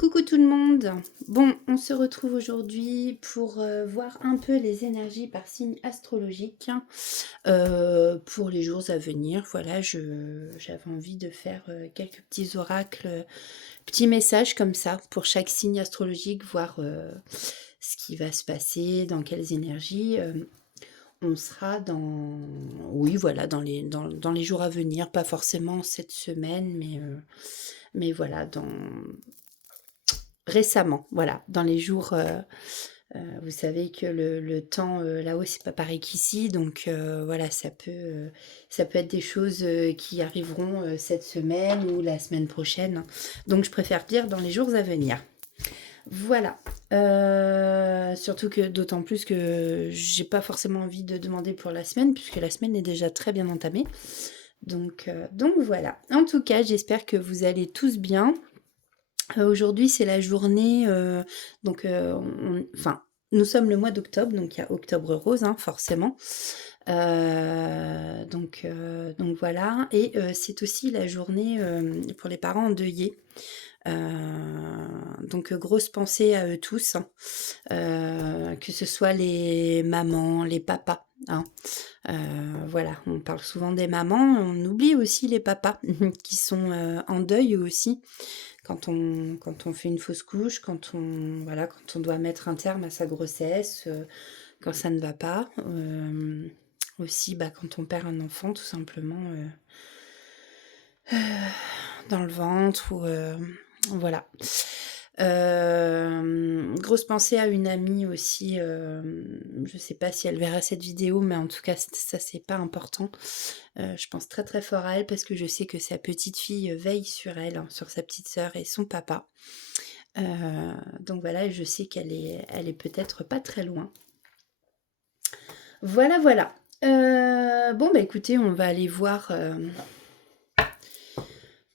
Coucou tout le monde. Bon, on se retrouve aujourd'hui pour voir un peu les énergies par signe astrologique pour les jours à venir. Voilà, j'avais envie de faire quelques petits oracles, petits messages comme ça pour chaque signe astrologique, voir ce qui va se passer, dans quelles énergies. On sera oui, voilà, dans les jours à venir, pas forcément cette semaine, mais voilà, récemment, voilà, dans les jours, vous savez que le temps, là-haut, c'est pas pareil qu'ici, donc voilà, ça peut être des choses, qui arriveront, cette semaine ou la semaine prochaine. Donc je préfère dire dans les jours à venir. Voilà. Surtout que d'autant plus que j'ai pas forcément envie de demander pour la semaine, puisque la semaine est déjà très bien entamée. Donc voilà. En tout cas, j'espère que vous allez tous bien. Aujourd'hui, c'est la journée, enfin, nous sommes le mois d'octobre, donc il y a Octobre rose, hein, forcément. Donc voilà, et c'est aussi la journée pour les parents endeuillés. Donc grosse pensée à eux tous, hein, que ce soit les mamans, les papas, hein. Voilà, on parle souvent des mamans, on oublie aussi les papas qui sont en deuil eux aussi. Quand on fait une fausse couche, voilà, quand on doit mettre un terme à sa grossesse, quand ça ne va pas. Aussi, quand on perd un enfant, tout simplement, dans le ventre, ou voilà. Grosse pensée à une amie aussi, je sais pas si elle verra cette vidéo, mais en tout cas, ça, c'est pas important. Je pense très très fort à elle parce que je sais que sa petite fille veille sur elle, hein, sur sa petite sœur et son papa. Donc voilà, je sais elle est peut-être pas très loin. Voilà, voilà. Bon, écoutez, on va aller voir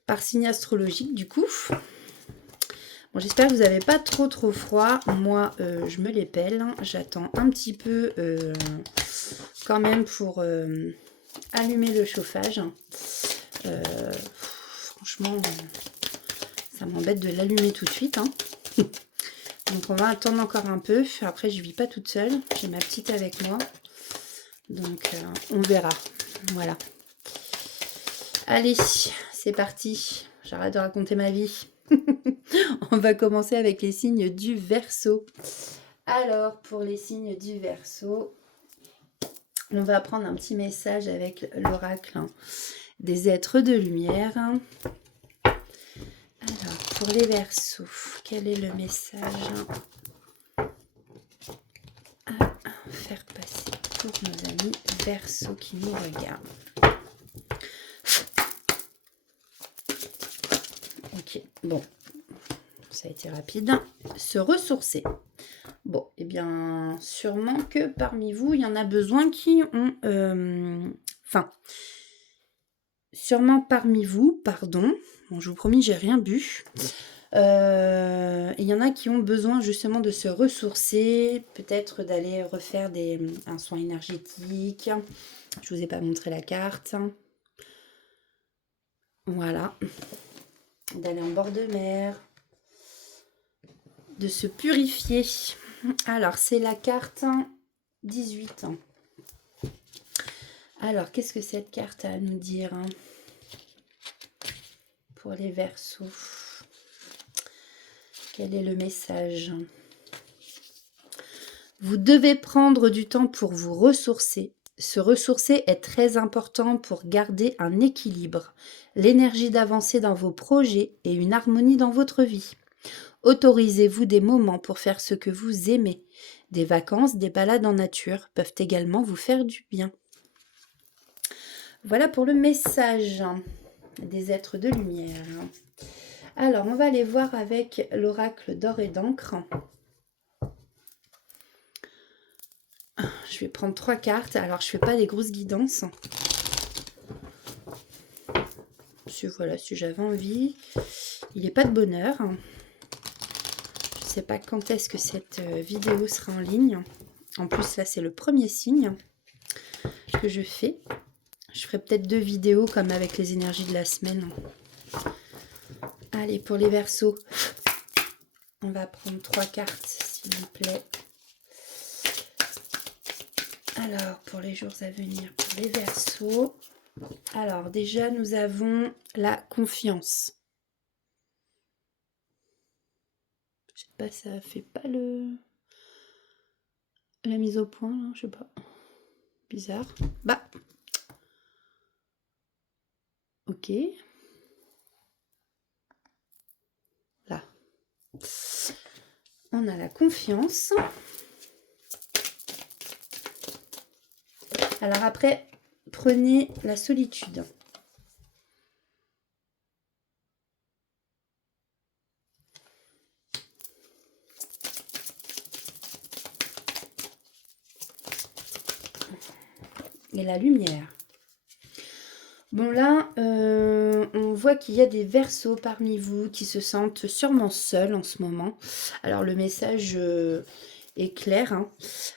par signe astrologique du coup. Bon, j'espère que vous n'avez pas trop froid. Moi, je me les pèle. J'attends un petit peu quand même pour allumer le chauffage. Franchement, ça m'embête de l'allumer tout de suite, hein. Donc on va attendre encore un peu. Après, je vis pas toute seule. J'ai ma petite avec moi. Donc on verra. Voilà. Allez, c'est parti. J'arrête de raconter ma vie. On va commencer avec les signes du Verseau. Alors, pour les signes du Verseau, on va prendre un petit message avec l'oracle des êtres de lumière. Alors, pour les Verseaux, quel est le message à faire passer pour nos amis Verseaux qui nous regardent? Ok, bon, ça a été rapide. Se ressourcer. Bon, eh bien, sûrement que parmi vous, il y en a besoin qui ont... sûrement parmi vous, pardon, bon, je vous promis, j'ai rien bu. Il y en a qui ont besoin justement de se ressourcer, peut-être d'aller refaire un soin énergétique. Je vous ai pas montré la carte. Voilà. D'aller en bord de mer. De se purifier. Alors, c'est la carte 18. Alors, qu'est-ce que cette carte a à nous dire pour les Verseaux? Quel est le message? Vous devez prendre du temps pour vous ressourcer. Se ressourcer est très important pour garder un équilibre, l'énergie d'avancer dans vos projets et une harmonie dans votre vie. Autorisez-vous des moments pour faire ce que vous aimez. Des vacances, des balades en nature peuvent également vous faire du bien. Voilà pour le message des êtres de lumière. Alors, on va aller voir avec l'oracle d'or et d'encre. Je vais prendre 3 cartes. Alors, je ne fais pas des grosses guidances. Voilà, si j'avais envie. Il n'est pas de bonne heure. Je ne sais pas quand est-ce que cette vidéo sera en ligne. En plus, là, c'est le premier signe que je fais. Je ferai peut-être 2 vidéos comme avec les énergies de la semaine. Allez, pour les Verseaux. On va prendre 3 cartes, s'il vous plaît. Alors, pour les jours à venir, pour les Verseaux. Alors, déjà, nous avons la confiance. Je sais pas, ça fait pas la mise au point, là, je sais pas. Bizarre. Bah. Ok. Là. On a la confiance. Alors après, prenez la solitude. Et la lumière. Bon là, on voit qu'il y a des Verseaux parmi vous qui se sentent sûrement seuls en ce moment. Alors le message est clair, hein.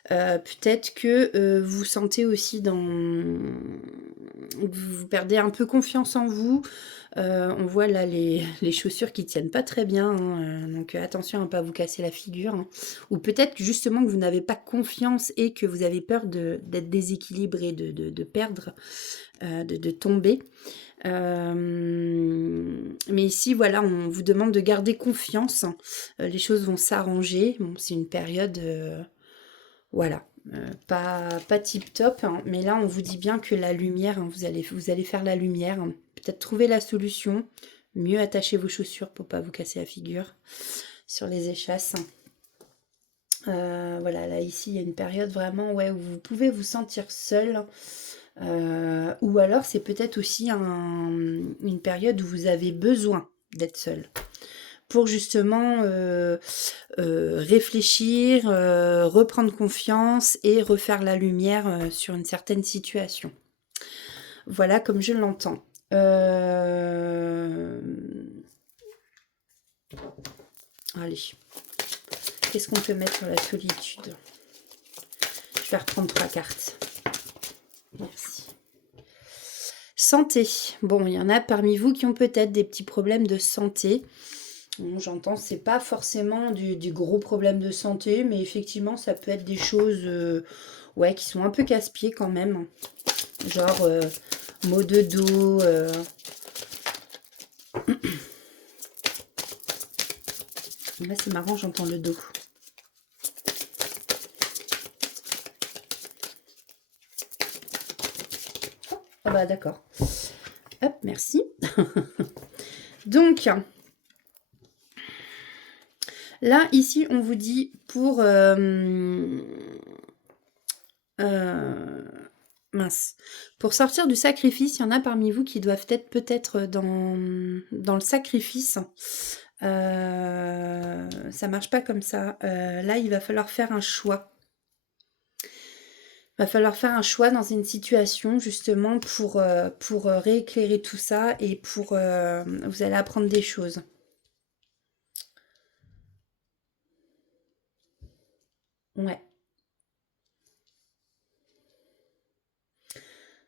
Peut-être que vous sentez aussi vous perdez un peu confiance en vous. On voit là les chaussures qui tiennent pas très bien, hein, donc attention à ne pas vous casser la figure, hein. Ou peut-être justement que vous n'avez pas confiance et que vous avez peur d'être déséquilibré, de perdre, de tomber. Mais ici, voilà, on vous demande de garder confiance. Les choses vont s'arranger. Bon, c'est une période, voilà, pas tip top, hein, mais là, on vous dit bien que la lumière, hein, vous allez faire la lumière. Hein. Peut-être trouver la solution. Mieux attacher vos chaussures pour pas vous casser la figure sur les échasses. Voilà, là, ici, il y a une période vraiment ouais, où vous pouvez vous sentir seul. Ou alors c'est peut-être aussi une période où vous avez besoin d'être seul pour justement réfléchir, reprendre confiance et refaire la lumière sur une certaine situation. Voilà comme je l'entends. Allez, qu'est-ce qu'on peut mettre sur la solitude? Je vais reprendre 3 cartes. Merci. Santé. Bon, il y en a parmi vous qui ont peut-être des petits problèmes de santé. Bon, j'entends, c'est pas forcément du gros problème de santé, mais effectivement, ça peut être des choses ouais, qui sont un peu casse-pieds quand même. Genre maux de dos. Là, c'est marrant, j'entends le dos. Ah bah d'accord. Hop, merci. Donc, là, ici, on vous dit pour... mince. Pour sortir du sacrifice, il y en a parmi vous qui doivent être peut-être dans le sacrifice. Ça marche pas comme ça. Là, il va falloir faire un choix. Il va falloir faire un choix dans une situation justement pour rééclairer tout ça et pour... vous allez apprendre des choses. Ouais.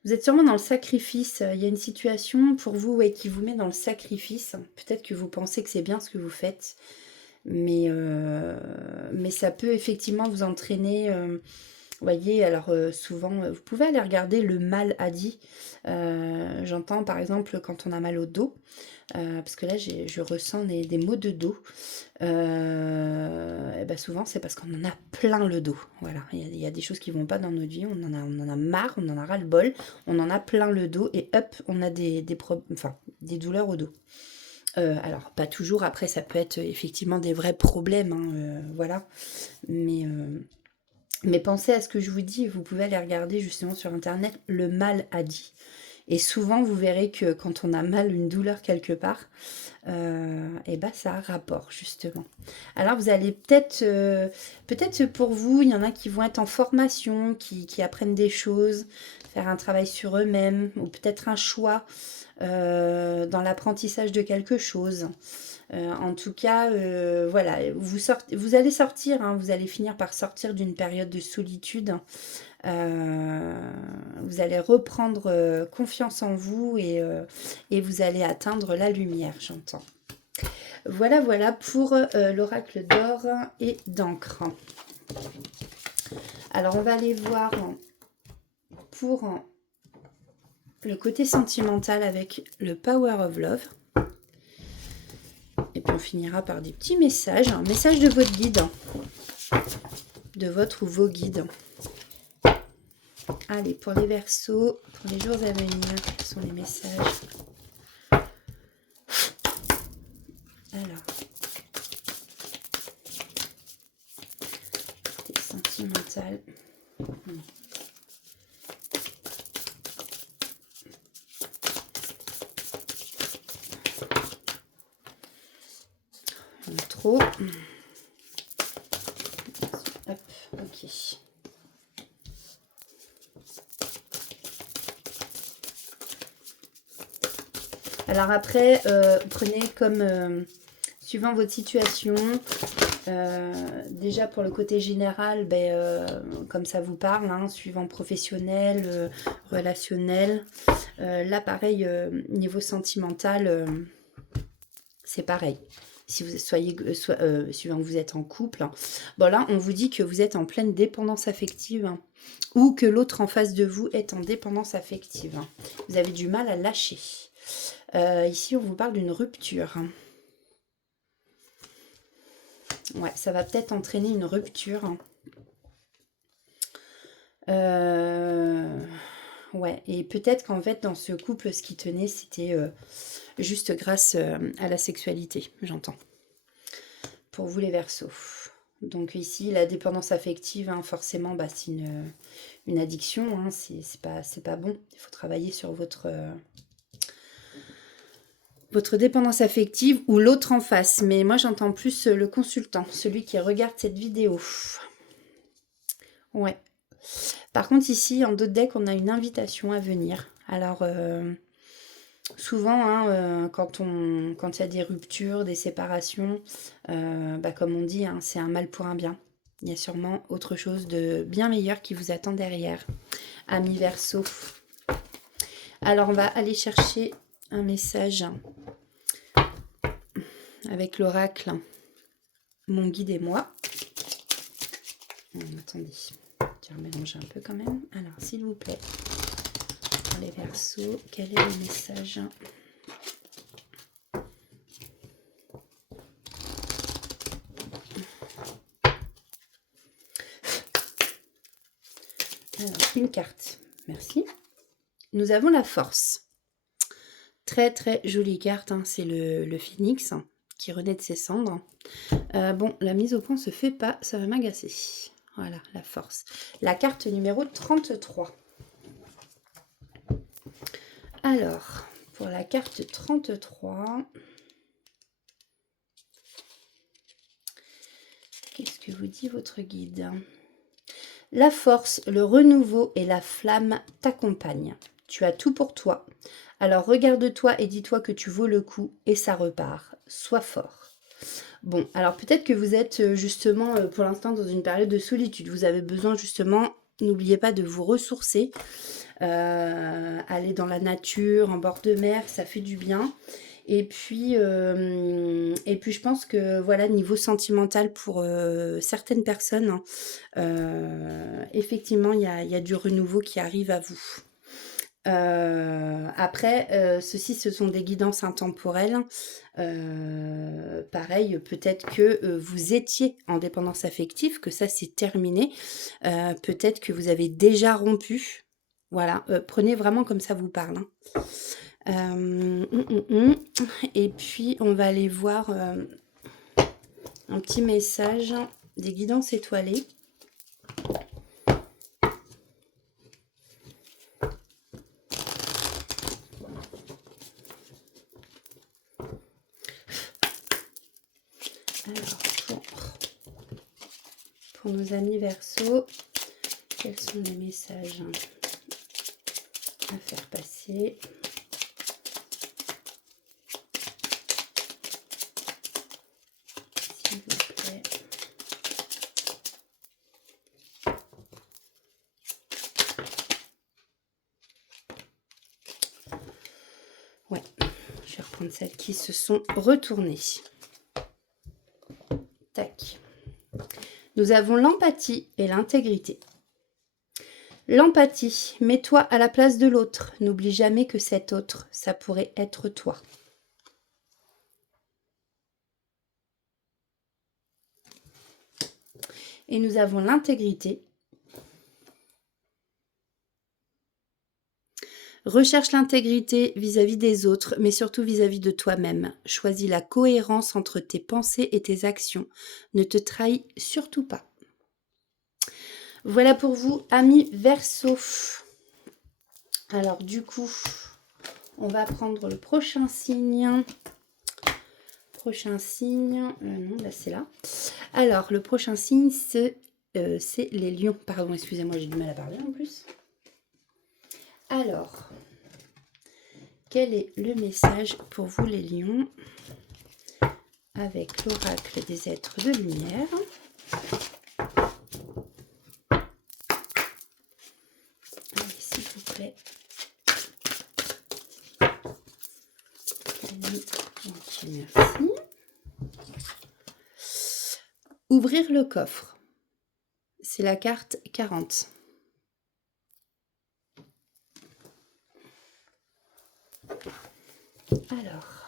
Vous êtes sûrement dans le sacrifice. Il y a une situation pour vous ouais, qui vous met dans le sacrifice. Peut-être que vous pensez que c'est bien ce que vous faites. Mais ça peut effectivement vous entraîner... vous voyez, alors souvent, vous pouvez aller regarder le mal à dit. J'entends par exemple quand on a mal au dos. Parce que là, je ressens des maux de dos. Et ben souvent, c'est parce qu'on en a plein le dos. Voilà, il y a des choses qui vont pas dans notre vie. On en a marre, on en a ras-le-bol. On en a plein le dos et hop, on a des douleurs au dos. Alors, pas toujours. Après, ça peut être effectivement des vrais problèmes. Hein, voilà. Mais pensez à ce que je vous dis. Vous pouvez aller regarder justement sur Internet le mal à dit. Et souvent, vous verrez que quand on a mal, une douleur quelque part, et ben ça a rapport justement. Alors vous allez peut-être pour vous, il y en a qui vont être en formation, qui apprennent des choses, faire un travail sur eux-mêmes, ou peut-être un choix dans l'apprentissage de quelque chose. En tout cas, voilà, vous allez sortir, hein, vous allez finir par sortir d'une période de solitude. Vous allez reprendre confiance en vous et vous allez atteindre la lumière, j'entends. Voilà, voilà pour l'oracle d'or et d'encre. Alors, on va aller voir pour le côté sentimental avec le Power of Love. Et puis, on finira par des petits messages. Un message de votre guide. De votre ou vos guides. Allez, pour les Verseaux, pour les jours à venir, quels sont les messages? Alors, côté sentimental. Trop. Hop, ok. Alors après, prenez comme suivant votre situation. Déjà pour le côté général, comme ça vous parle, hein, suivant professionnel, relationnel. Là pareil, niveau sentimental, c'est pareil. Si vous soyez, suivant que vous êtes en couple. Hein. Bon là, on vous dit que vous êtes en pleine dépendance affective. Hein, ou que l'autre en face de vous est en dépendance affective. Hein. Vous avez du mal à lâcher. Ici, on vous parle d'une rupture. Ouais, ça va peut-être entraîner une rupture. Ouais, et peut-être qu'en fait, dans ce couple, ce qui tenait, c'était juste grâce à la sexualité, j'entends. Pour vous, les Verseaux. Donc ici, la dépendance affective, hein, forcément, c'est une addiction. Hein, c'est pas bon. Il faut travailler sur votre dépendance affective ou l'autre en face. Mais moi, j'entends plus le consultant, celui qui regarde cette vidéo. Ouais. Par contre, ici, en d'autres decks, on a une invitation à venir. Alors, souvent, hein, quand il y a des ruptures, des séparations, comme on dit, hein, c'est un mal pour un bien. Il y a sûrement autre chose de bien meilleur qui vous attend derrière. Amis Verseaux. Alors, on va aller chercher un message avec l'oracle Mon guide et moi. Attendez, je vais remélanger un peu quand même. Alors, s'il vous plaît, pour les Verseaux, quel est le message ? Alors, une carte. Merci. Nous avons la force. Très, très jolie carte. Hein. C'est le phénix qui renaît de ses cendres. Bon, la mise au point se fait pas. Ça va m'agacer. Voilà, la force. La carte numéro 33. Alors, pour la carte 33... Qu'est-ce que vous dit votre guide ? La force, le renouveau et la flamme t'accompagnent. Tu as tout pour toi. Alors regarde-toi et dis-toi que tu vaux le coup et ça repart. Sois fort. Bon, alors peut-être que vous êtes justement pour l'instant dans une période de solitude. Vous avez besoin justement, n'oubliez pas de vous ressourcer. Aller dans la nature, en bord de mer, ça fait du bien. Et puis je pense que voilà, niveau sentimental pour certaines personnes, effectivement, il y a du renouveau qui arrive à vous. Après, ce sont des guidances intemporelles. Pareil, peut-être que vous étiez en dépendance affective, que ça c'est terminé. Peut-être que vous avez déjà rompu. Voilà, prenez vraiment comme ça vous parle. Hein. Et puis, on va aller voir un petit message des guidances étoilées. Alors, pour nos amis Verseaux, quels sont les messages à faire passer ? S'il vous plaît. Ouais, je vais reprendre celles qui se sont retournées. Tac. Nous avons l'empathie et l'intégrité. L'empathie, mets-toi à la place de l'autre. N'oublie jamais que cet autre, ça pourrait être toi. Et nous avons l'intégrité. Recherche l'intégrité vis-à-vis des autres, mais surtout vis-à-vis de toi-même. Choisis la cohérence entre tes pensées et tes actions. Ne te trahis surtout pas. Voilà pour vous, amis Verseau. Alors du coup, on va prendre le prochain signe. Non, là c'est là. Alors, le prochain signe, c'est les lions. Pardon, excusez-moi, j'ai du mal à parler en plus. Alors, quel est le message pour vous les lions avec l'oracle des êtres de lumière? Allez, s'il vous plaît. Allez, merci. Ouvrir le coffre. C'est la carte 40. Alors.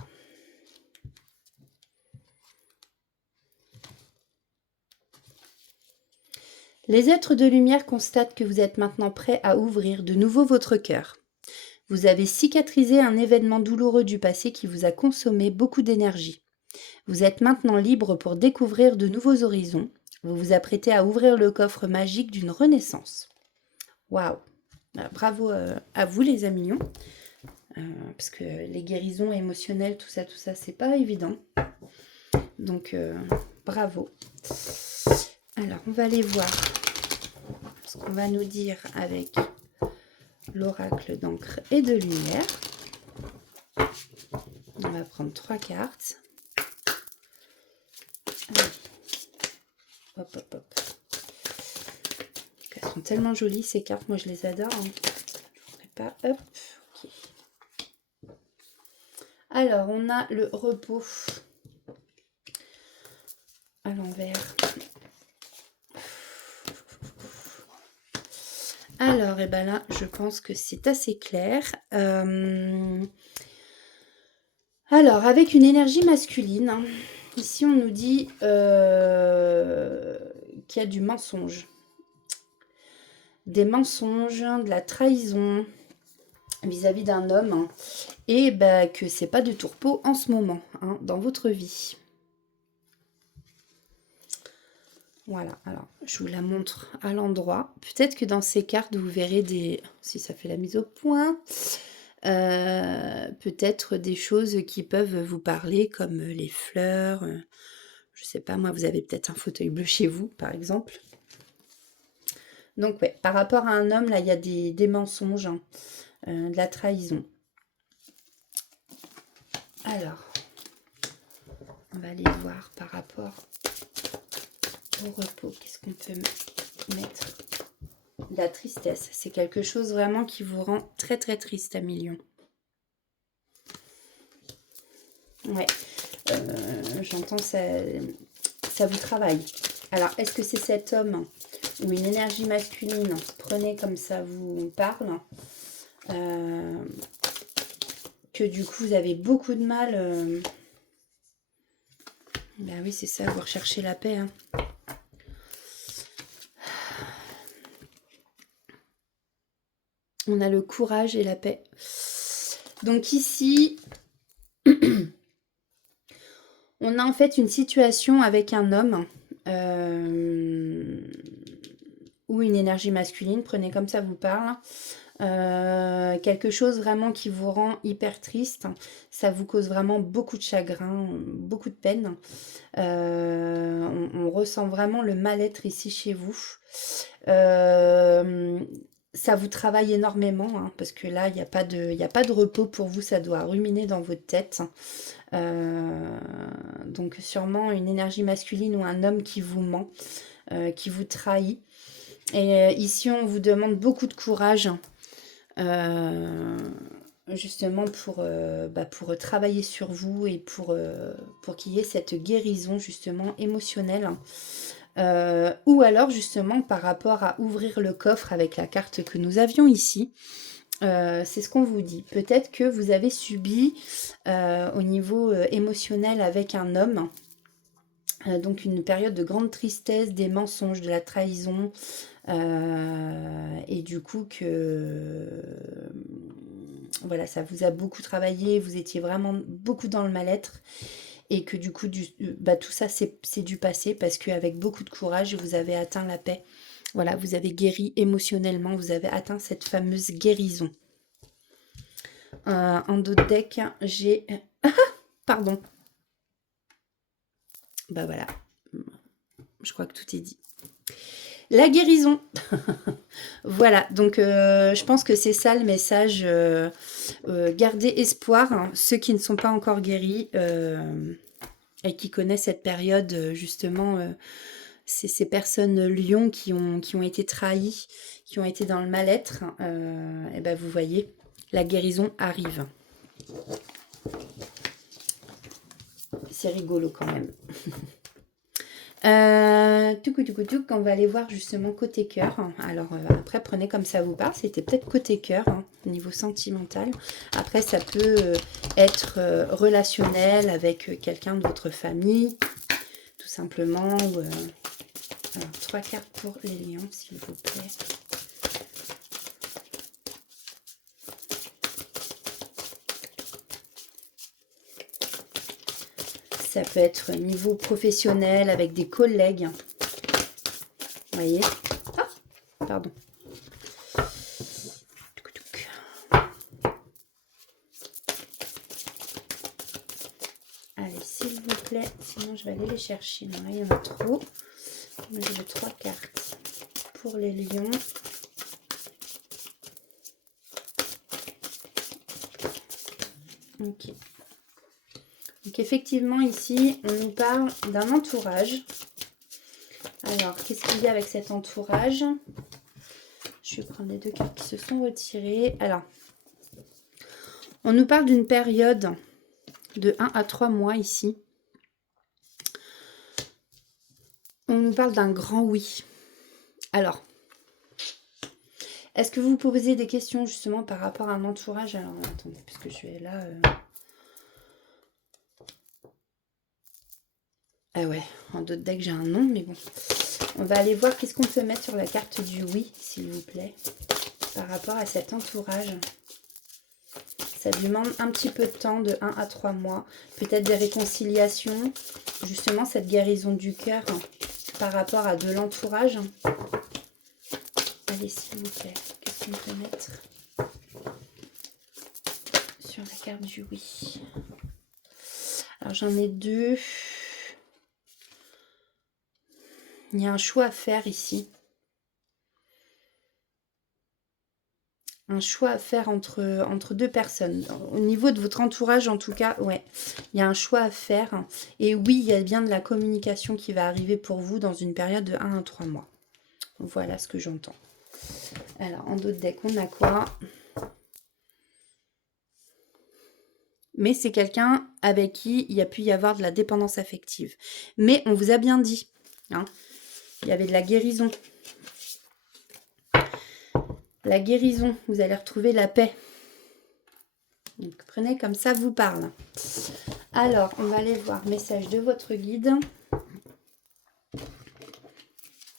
Les êtres de lumière constatent que vous êtes maintenant prêt à ouvrir de nouveau votre cœur. Vous avez cicatrisé un événement douloureux du passé qui vous a consommé beaucoup d'énergie. Vous êtes maintenant libre pour découvrir de nouveaux horizons. Vous vous apprêtez à ouvrir le coffre magique d'une renaissance. Waouh! Bravo à vous les amis lions. Parce que les guérisons émotionnelles, tout ça, c'est pas évident. Donc, bravo. Alors, on va aller voir ce qu'on va nous dire avec l'oracle d'encre et de lumière. On va prendre 3 cartes. Allez. Hop, hop, hop. Elles sont tellement jolies ces cartes, moi je les adore. Hein. Je ne pas. Hop. Okay. Alors, on a le repos à l'envers. Alors, et ben là, je pense que c'est assez clair. Alors, avec une énergie masculine, hein, ici on nous dit qu'il y a du mensonge. Des mensonges, de la trahison vis-à-vis d'un homme. Hein, et ben, que c'est pas de tout repos en ce moment, hein, dans votre vie. Voilà, alors je vous la montre à l'endroit. Peut-être que dans ces cartes, vous verrez des... Si ça fait la mise au point, peut-être des choses qui peuvent vous parler, comme les fleurs. Je sais pas, moi, vous avez peut-être un fauteuil bleu chez vous, par exemple. Donc, ouais, par rapport à un homme, là, il y a des mensonges, hein, de la trahison. Alors, on va aller voir par rapport au repos. Qu'est-ce qu'on peut mettre? La tristesse, c'est quelque chose vraiment qui vous rend très très triste, amis lions. Ouais, j'entends ça vous travaille. Alors, est-ce que c'est cet homme ou une énergie masculine, prenez comme ça vous parle, que du coup vous avez beaucoup de mal. Ben oui, c'est ça, vous recherchez la paix. Hein. On a le courage et la paix. Donc ici, on a en fait une situation avec un homme ou une énergie masculine, prenez comme ça vous parle. Quelque chose vraiment qui vous rend hyper triste, ça vous cause vraiment beaucoup de chagrin, beaucoup de peine. On ressent vraiment le mal-être ici chez vous. Ça vous travaille énormément, hein, parce que là, il n'y a pas de repos pour vous, ça doit ruminer dans votre tête. Donc sûrement une énergie masculine ou un homme qui vous ment, qui vous trahit. Et ici, on vous demande beaucoup de courage. justement pour travailler sur vous et pour qu'il y ait cette guérison justement émotionnelle. Ou alors justement par rapport à ouvrir le coffre avec la carte que nous avions ici. C'est ce qu'on vous dit. Peut-être que vous avez subi au niveau émotionnel avec un homme, donc une période de grande tristesse, des mensonges, de la trahison, et du coup que voilà, ça vous a beaucoup travaillé, vous étiez vraiment beaucoup dans le mal-être, et que du coup tout ça c'est du passé, parce qu'avec beaucoup de courage vous avez atteint la paix. Voilà, vous avez guéri émotionnellement, vous avez atteint cette fameuse guérison. En d'autres decks, j'ai... Pardon. Bah voilà. Je crois que tout est dit. La guérison. Voilà, donc je pense que c'est ça le message. Gardez espoir, hein, ceux qui ne sont pas encore guéris et qui connaissent cette période, justement, ces personnes lions qui ont été trahies, qui ont été dans le mal-être, et ben vous voyez, la guérison arrive. C'est rigolo quand même. On va aller voir justement côté cœur. Alors après, prenez comme ça vous parle. C'était peut-être côté cœur, hein, au niveau sentimental. Après, ça peut être relationnel avec quelqu'un de votre famille, tout simplement. Alors, 3 cartes pour les lions, s'il vous plaît. Ça peut être niveau professionnel avec des collègues. Vous voyez? Ah, pardon. Allez, s'il vous plaît. Sinon, je vais aller les chercher. Non, il y en a trop. Moi, je veux 3 cartes pour les lions. Ok. Donc effectivement ici on nous parle d'un entourage. Alors qu'est-ce qu'il y a avec cet entourage? Je vais prendre les 2 cartes qui se sont retirées. Alors on nous parle d'une période de 1 à 3 mois ici. On nous parle d'un grand oui. Alors est-ce que vous vous posez des questions justement par rapport à un entourage? Alors attendez, puisque je vais là... Ah ouais, en d'autres decks j'ai un nom, mais bon. On va aller voir qu'est-ce qu'on peut mettre sur la carte du oui, s'il vous plaît, par rapport à cet entourage. Ça demande un petit peu de temps, de 1 à 3 mois. Peut-être des réconciliations, justement cette guérison du cœur par rapport à de l'entourage. Allez, s'il vous plaît, qu'est-ce qu'on peut mettre sur la carte du oui? Alors j'en ai 2. Il y a un choix à faire ici. Un choix à faire entre 2 personnes. Au niveau de votre entourage, en tout cas, ouais, il y a un choix à faire. Et oui, il y a bien de la communication qui va arriver pour vous dans une période de 1 à 3 mois. Voilà ce que j'entends. Alors, en d'autres decks, on a quoi? Mais c'est quelqu'un avec qui il y a pu y avoir de la dépendance affective. Mais on vous a bien dit, hein, il y avait de la guérison. La guérison, vous allez retrouver la paix. Donc, prenez comme ça vous parle. Alors, on va aller voir message de votre guide.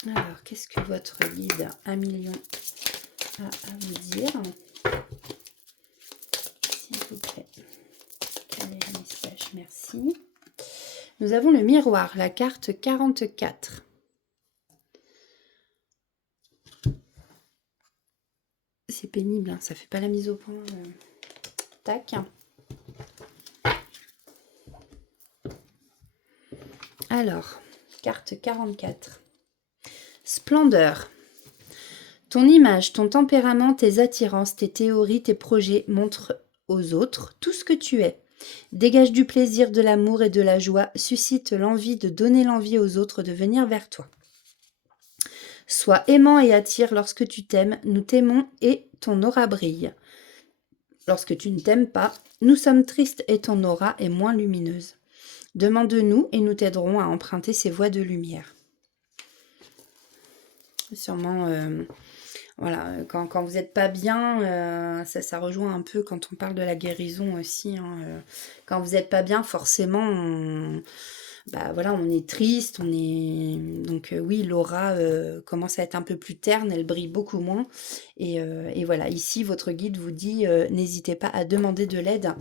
Alors, qu'est-ce que votre guide a million à vous dire? S'il vous plaît. Quel est le message? Merci. Nous avons le miroir, la carte 44. C'est pénible, hein, ça fait pas la mise au point. Tac. Alors, carte 44. Splendeur. Ton image, ton tempérament, tes attirances, tes théories, tes projets montrent aux autres tout ce que tu es. Dégage du plaisir, de l'amour et de la joie, suscite l'envie de donner l'envie aux autres de venir vers toi. Sois aimant et attire lorsque tu t'aimes, nous t'aimons et ton aura brille. lorsque tu ne t'aimes pas, nous sommes tristes et ton aura est moins lumineuse. Demande-nous et nous t'aiderons à emprunter ces voies de lumière. Sûrement, voilà, quand vous n'êtes pas bien, ça rejoint un peu quand on parle de la guérison aussi, hein, quand vous n'êtes pas bien, forcément, bah voilà, on est triste, on est donc oui, l'aura commence à être un peu plus terne, elle brille beaucoup moins. Et voilà, ici, votre guide vous dit n'hésitez pas à demander de l'aide.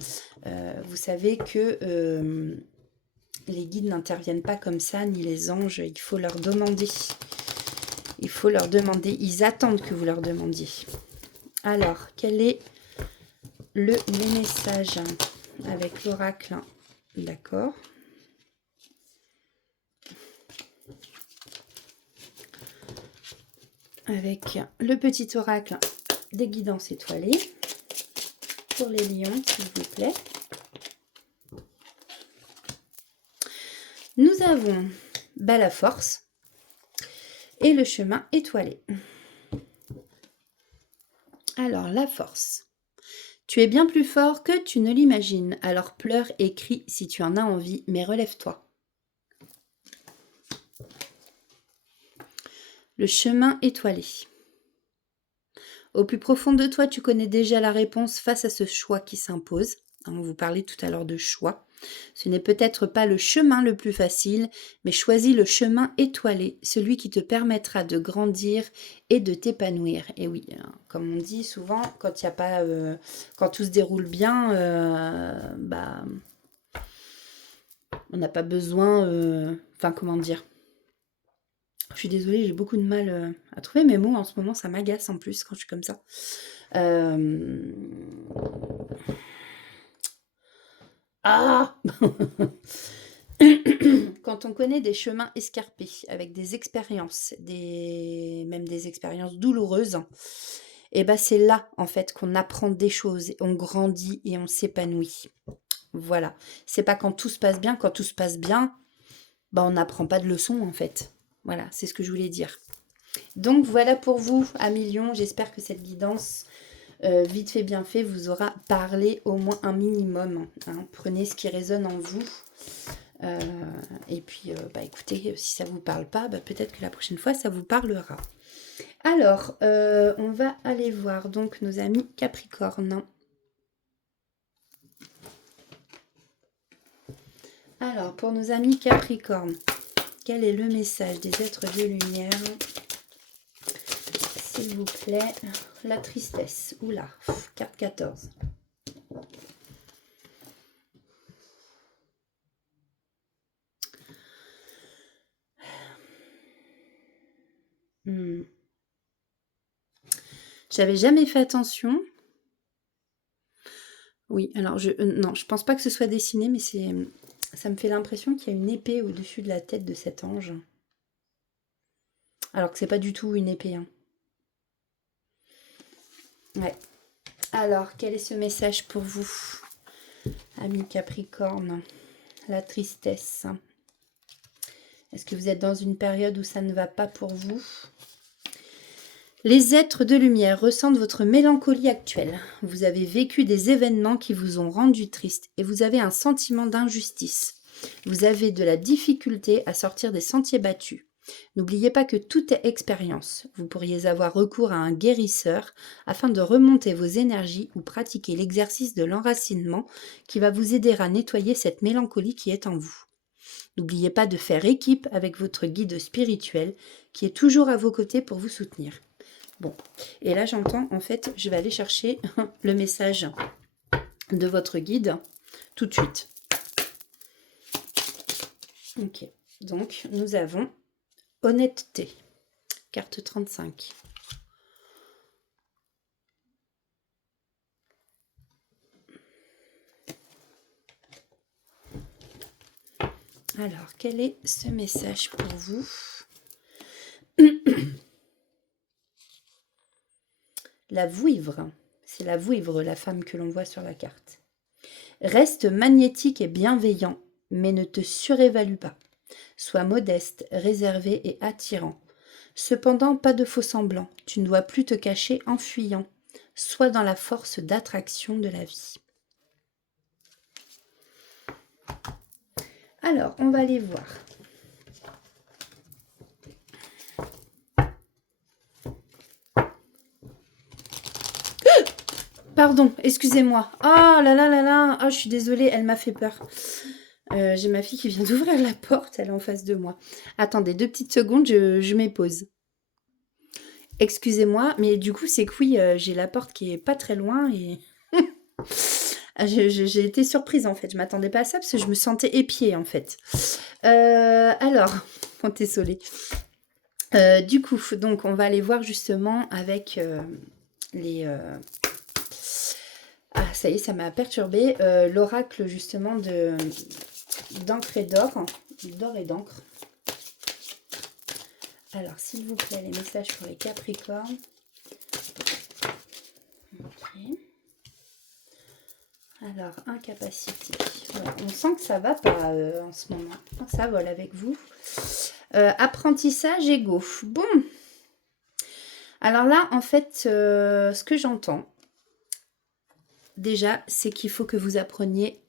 Vous savez que les guides n'interviennent pas comme ça, ni les anges, il faut leur demander. Il faut leur demander, ils attendent que vous leur demandiez. Alors, quel est le message avec l'oracle? D'accord. Avec le petit oracle des guidances étoilées. Pour les lions, s'il vous plaît. Nous avons la force et le chemin étoilé. Alors, la force. Tu es bien plus fort que tu ne l'imagines, alors pleure et crie si tu en as envie, mais relève-toi. Le chemin étoilé. Au plus profond de toi, tu connais déjà la réponse face à ce choix qui s'impose. On vous parlait tout à l'heure de choix. Ce n'est peut-être pas le chemin le plus facile, mais choisis le chemin étoilé, celui qui te permettra de grandir et de t'épanouir. Et oui, comme on dit souvent, quand il y a pas, quand tout se déroule bien, on n'a pas besoin, enfin comment dire. Je suis désolée, j'ai beaucoup de mal à trouver mes mots en ce moment, ça m'agace en plus quand je suis comme ça. Ah Quand on connaît des chemins escarpés, avec des expériences, même des expériences douloureuses, et ben c'est là en fait qu'on apprend des choses, on grandit et on s'épanouit. Voilà. C'est pas quand tout se passe bien, quand tout se passe bien, on n'apprend pas de leçons en fait. Voilà, c'est ce que je voulais dire. Donc voilà pour vous, amis lions, j'espère que cette guidance, vite fait bien fait, vous aura parlé au moins un minimum. Hein. Prenez ce qui résonne en vous. Et puis, écoutez, si ça ne vous parle pas, peut-être que la prochaine fois, ça vous parlera. Alors, on va aller voir donc nos amis Capricorne. Alors, pour nos amis Capricorne, quel est le message des êtres de lumière? S'il vous plaît, la tristesse. Oula, carte 14. J'avais jamais fait attention. Oui, alors non, je pense pas que ce soit dessiné, mais ça me fait l'impression qu'il y a une épée au-dessus de la tête de cet ange. Alors que c'est pas du tout une épée. Hein. Ouais. Alors, quel est ce message pour vous, amis Capricorne? La tristesse. Est-ce que vous êtes dans une période où ça ne va pas pour vous? Les êtres de lumière ressentent votre mélancolie actuelle. Vous avez vécu des événements qui vous ont rendu triste et vous avez un sentiment d'injustice. Vous avez de la difficulté à sortir des sentiers battus. N'oubliez pas que tout est expérience. Vous pourriez avoir recours à un guérisseur afin de remonter vos énergies ou pratiquer l'exercice de l'enracinement qui va vous aider à nettoyer cette mélancolie qui est en vous. N'oubliez pas de faire équipe avec votre guide spirituel qui est toujours à vos côtés pour vous soutenir. Bon, et là j'entends, en fait, je vais aller chercher le message de votre guide tout de suite. Ok, donc nous avons honnêteté, carte 35. Alors, quel est ce message pour vous? La vouivre, c'est la vouivre, la femme que l'on voit sur la carte. Reste magnétique et bienveillant, mais ne te surévalue pas. Sois modeste, réservé et attirant. Cependant, pas de faux semblants. Tu ne dois plus te cacher en fuyant. soit dans la force d'attraction de la vie. Alors, on va aller voir. Pardon, excusez-moi. Oh là là là là. Oh, je suis désolée, elle m'a fait peur. J'ai ma fille qui vient d'ouvrir la porte, elle est en face de moi. Attendez, 2 petites secondes, je m'épose. Excusez-moi, mais du coup, c'est que oui, j'ai la porte qui est pas très loin et j'ai été surprise en fait. Je m'attendais pas à ça parce que je me sentais épiée en fait. Alors, on est désolée. Du coup, donc on va aller voir justement avec les... Ah, ça y est, ça m'a perturbée. L'oracle justement d'encre et d'or. D'or et d'encre. Alors, s'il vous plaît, les messages pour les Capricornes. Ok. Alors, incapacité. Voilà, on sent que ça va pas en ce moment. Ça vole avec vous. Apprentissage égaux. Bon. Alors là, en fait, ce que j'entends, déjà, c'est qu'il faut que vous appreniez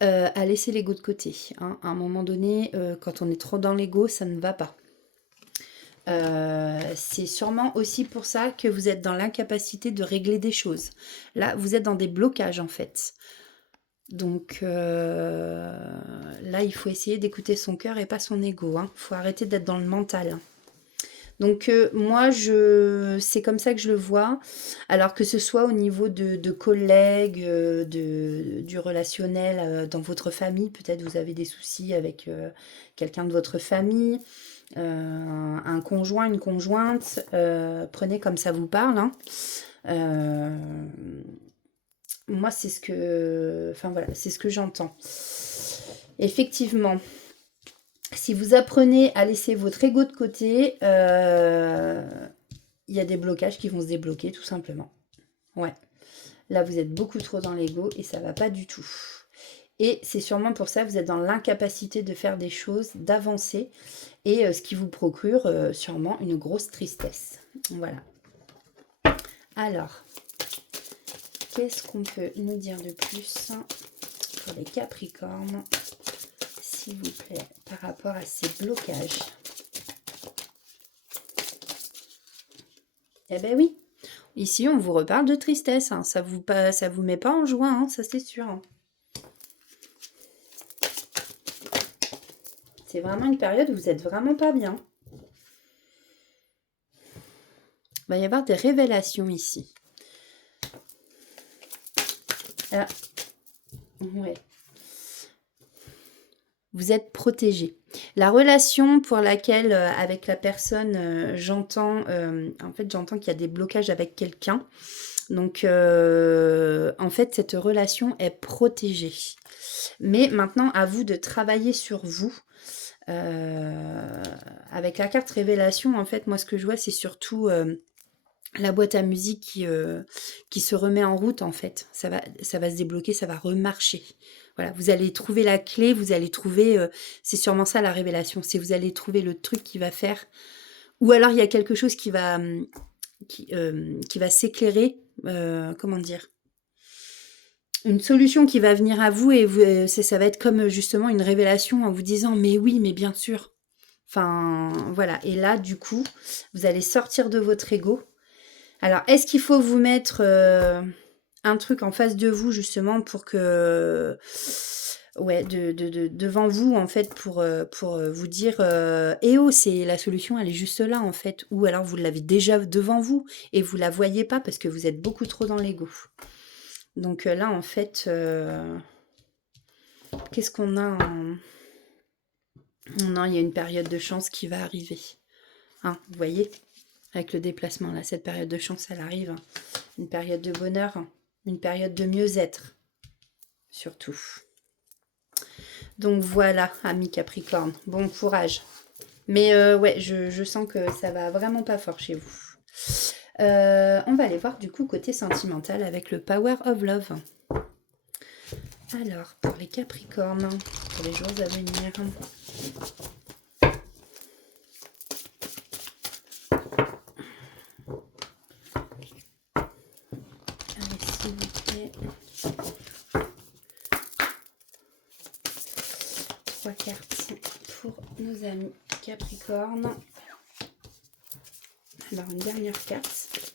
à laisser l'ego de côté. Hein. À un moment donné, quand on est trop dans l'ego, ça ne va pas. C'est sûrement aussi pour ça que vous êtes dans l'incapacité de régler des choses. Là, vous êtes dans des blocages en fait. Donc là, il faut essayer d'écouter son cœur et pas son ego. Il faut arrêter d'être dans le mental. Donc moi, c'est comme ça que je le vois. Alors que ce soit au niveau de collègues, du relationnel dans votre famille, peut-être vous avez des soucis avec quelqu'un de votre famille. Un conjoint, une conjointe, prenez comme ça vous parle. Hein. Moi, c'est ce que, enfin voilà, c'est ce que j'entends. Effectivement, si vous apprenez à laisser votre ego de côté, il y a des blocages qui vont se débloquer tout simplement. Ouais. Là, vous êtes beaucoup trop dans l'ego et ça va pas du tout. Et c'est sûrement pour ça que vous êtes dans l'incapacité de faire des choses, d'avancer, et ce qui vous procure sûrement une grosse tristesse. Voilà. Alors, qu'est-ce qu'on peut nous dire de plus pour les Capricornes, s'il vous plaît, par rapport à ces blocages? Eh ben oui, ici on vous reparle de tristesse, hein. Ça vous met pas en joie, hein, ça c'est sûr. Hein. C'est vraiment une période où vous êtes vraiment pas bien. Il va y avoir des révélations ici. Ah, ouais. Vous êtes protégé. La relation pour laquelle, avec la personne, j'entends qu'il y a des blocages avec quelqu'un. Donc, en fait, cette relation est protégée. Mais maintenant, à vous de travailler sur vous. Avec la carte révélation, en fait, moi, ce que je vois, c'est surtout la boîte à musique qui se remet en route, en fait. Ça va se débloquer, ça va remarcher. Voilà, vous allez trouver la clé, vous allez trouver... c'est sûrement ça la révélation, c'est vous allez trouver le truc qui va faire... Ou alors il y a quelque chose qui va s'éclairer, comment dire, une solution qui va venir à vous et ça va être comme justement une révélation en vous disant mais oui, mais bien sûr. Enfin, voilà. Et là, du coup, vous allez sortir de votre ego. Alors, est-ce qu'il faut vous mettre un truc en face de vous justement pour que... Ouais, devant vous, en fait, pour vous dire eh oh, c'est la solution, elle est juste là, en fait. Ou alors, vous l'avez déjà devant vous et vous la voyez pas parce que vous êtes beaucoup trop dans l'ego. Donc là, en fait, qu'est-ce qu'on a en... Non, il y a une période de chance qui va arriver. Hein, vous voyez, avec le déplacement, là, cette période de chance, elle arrive. Hein. Une période de bonheur, hein. Une période de mieux-être, surtout. Donc voilà, amis Capricorne, bon courage. Mais ouais, je sens que ça va vraiment pas fort chez vous. On va aller voir du coup côté sentimental avec le Power of Love. Alors, pour les Capricornes, pour les jours à venir. pour nos amis Capricorne. Alors, une dernière carte.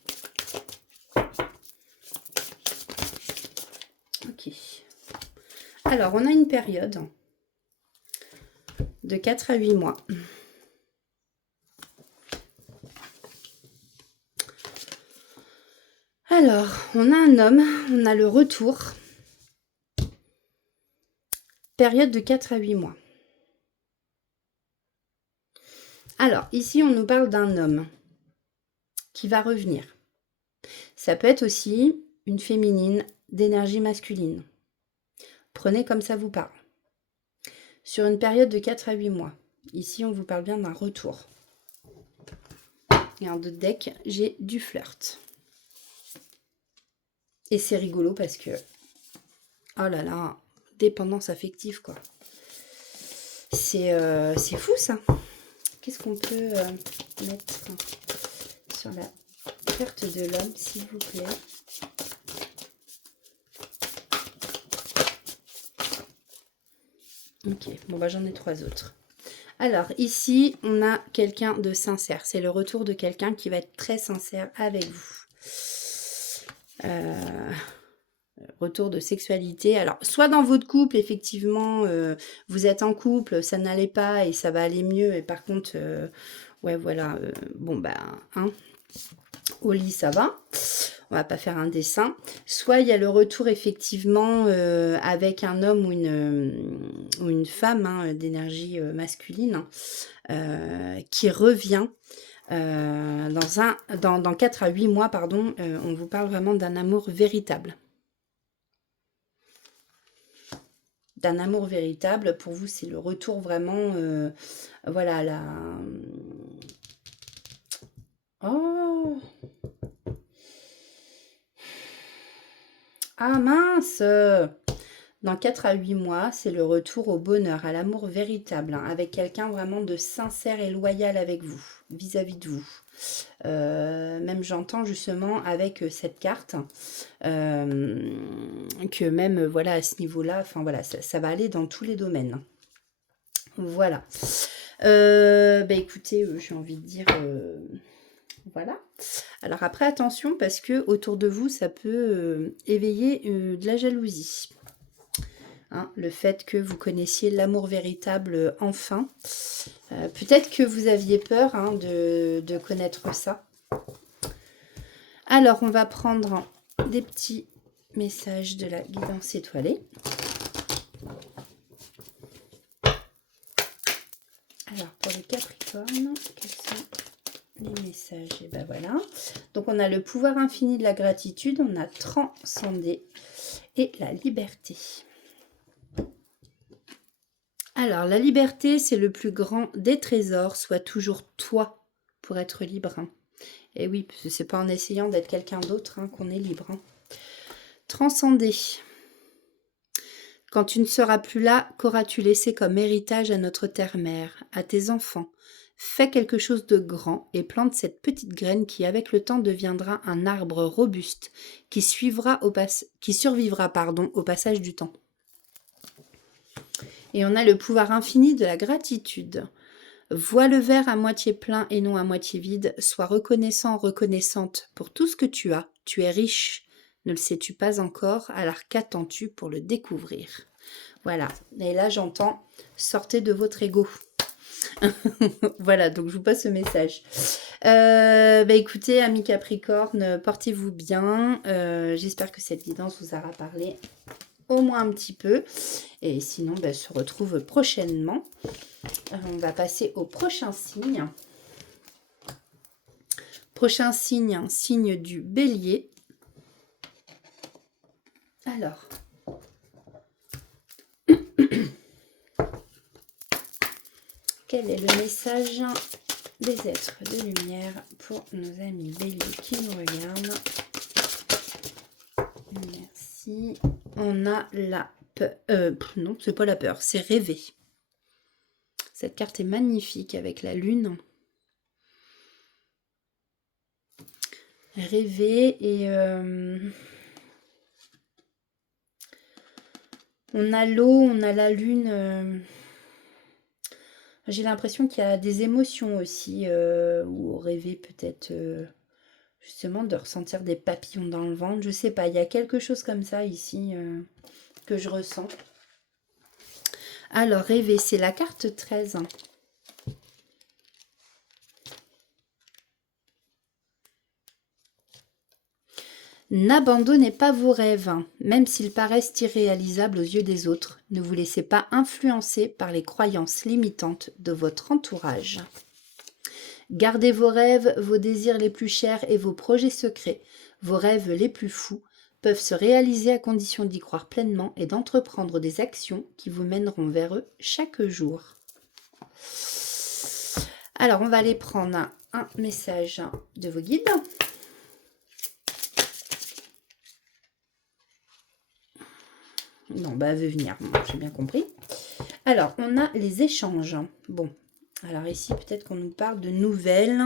Ok. Alors, on a une période de 4 à 8 mois. Alors, on a un homme, on a le retour. Période de 4 à 8 mois. Alors, ici, on nous parle d'un homme qui va revenir. Ça peut être aussi une féminine d'énergie masculine. Prenez comme ça vous parle. Sur une période de 4 à 8 mois. Ici, on vous parle bien d'un retour. Et en deux deck, j'ai du flirt. Et c'est rigolo parce que... Oh là là, dépendance affective, quoi. C'est fou, ça. Qu'est-ce qu'on peut mettre sur la carte de l'homme, s'il vous plaît? Ok, bon bah j'en ai 3 autres. Alors ici, on a quelqu'un de sincère. C'est le retour de quelqu'un qui va être très sincère avec vous. Retour de sexualité. Alors, soit dans votre couple, effectivement, vous êtes en couple, ça n'allait pas et ça va aller mieux. Et par contre, ouais, voilà, bon, bah, hein, au lit, ça va. On va pas faire un dessin. Soit il y a le retour, effectivement, avec un homme ou une femme hein, d'énergie masculine qui revient. Dans 4 à 8 mois, pardon, on vous parle vraiment d'un amour véritable. D'un amour véritable, pour vous, c'est le retour vraiment, voilà, la... Oh! Ah mince! Dans 4 à 8 mois, c'est le retour au bonheur, à l'amour véritable, hein, avec quelqu'un vraiment de sincère et loyal avec vous, vis-à-vis de vous. Même j'entends justement avec cette carte que même voilà à ce niveau-là, enfin voilà, ça va aller dans tous les domaines. Voilà. Bah écoutez, j'ai envie de dire voilà. Alors après attention parce que autour de vous ça peut éveiller de la jalousie. Hein, le fait que vous connaissiez l'amour véritable enfin. Peut-être que vous aviez peur hein, de connaître ça. Alors, on va prendre des petits messages de la guidance étoilée. Alors, pour les Capricornes, quels sont les messages? Et ben voilà. Donc, on a le pouvoir infini de la gratitude, on a transcendé et la liberté. Alors, la liberté, c'est le plus grand des trésors. Sois toujours toi pour être libre. Et oui, parce que c'est pas en essayant d'être quelqu'un d'autre hein, qu'on est libre. Hein. Transcender. Quand tu ne seras plus là, qu'auras-tu laissé comme héritage à notre terre-mère, à tes enfants? Fais quelque chose de grand et plante cette petite graine qui, avec le temps, deviendra un arbre robuste qui survivra au passage du temps. Et on a le pouvoir infini de la gratitude. Vois le verre à moitié plein et non à moitié vide. Sois reconnaissant, reconnaissante pour tout ce que tu as. Tu es riche. Ne le sais-tu pas encore? Alors qu'attends-tu pour le découvrir? Voilà. Et là, j'entends, sortez de votre ego. Voilà, donc je vous passe ce message. Bah écoutez, amis Capricorne, portez-vous bien. J'espère que cette guidance vous aura parlé au moins un petit peu. Et sinon, bah, on se retrouve prochainement. On va passer au prochain signe. Prochain signe, signe du Bélier. Alors, quel est le message des êtres de lumière pour nos amis Bélier qui nous regardent? Merci. On a la peur. Non, c'est pas la peur, c'est rêver. Cette carte est magnifique avec la lune. Rêver et on a l'eau, on a la lune. J'ai l'impression qu'il y a des émotions aussi, ou rêver peut-être, justement de ressentir des papillons dans le ventre. Je sais pas, il y a quelque chose comme ça ici, que je ressens. Alors rêver, c'est la carte 13. N'abandonnez pas vos rêves, même s'ils paraissent irréalisables aux yeux des autres. Ne vous laissez pas influencer par les croyances limitantes de votre entourage. Gardez vos rêves, vos désirs les plus chers et vos projets secrets. Vos rêves les plus fous peuvent se réaliser à condition d'y croire pleinement et d'entreprendre des actions qui vous mèneront vers eux chaque jour. Alors, on va aller prendre un message de vos guides. Non, bah, elle veut venir, j'ai bien compris. Alors, on a les échanges. Bon, alors ici, peut-être qu'on nous parle de nouvelles,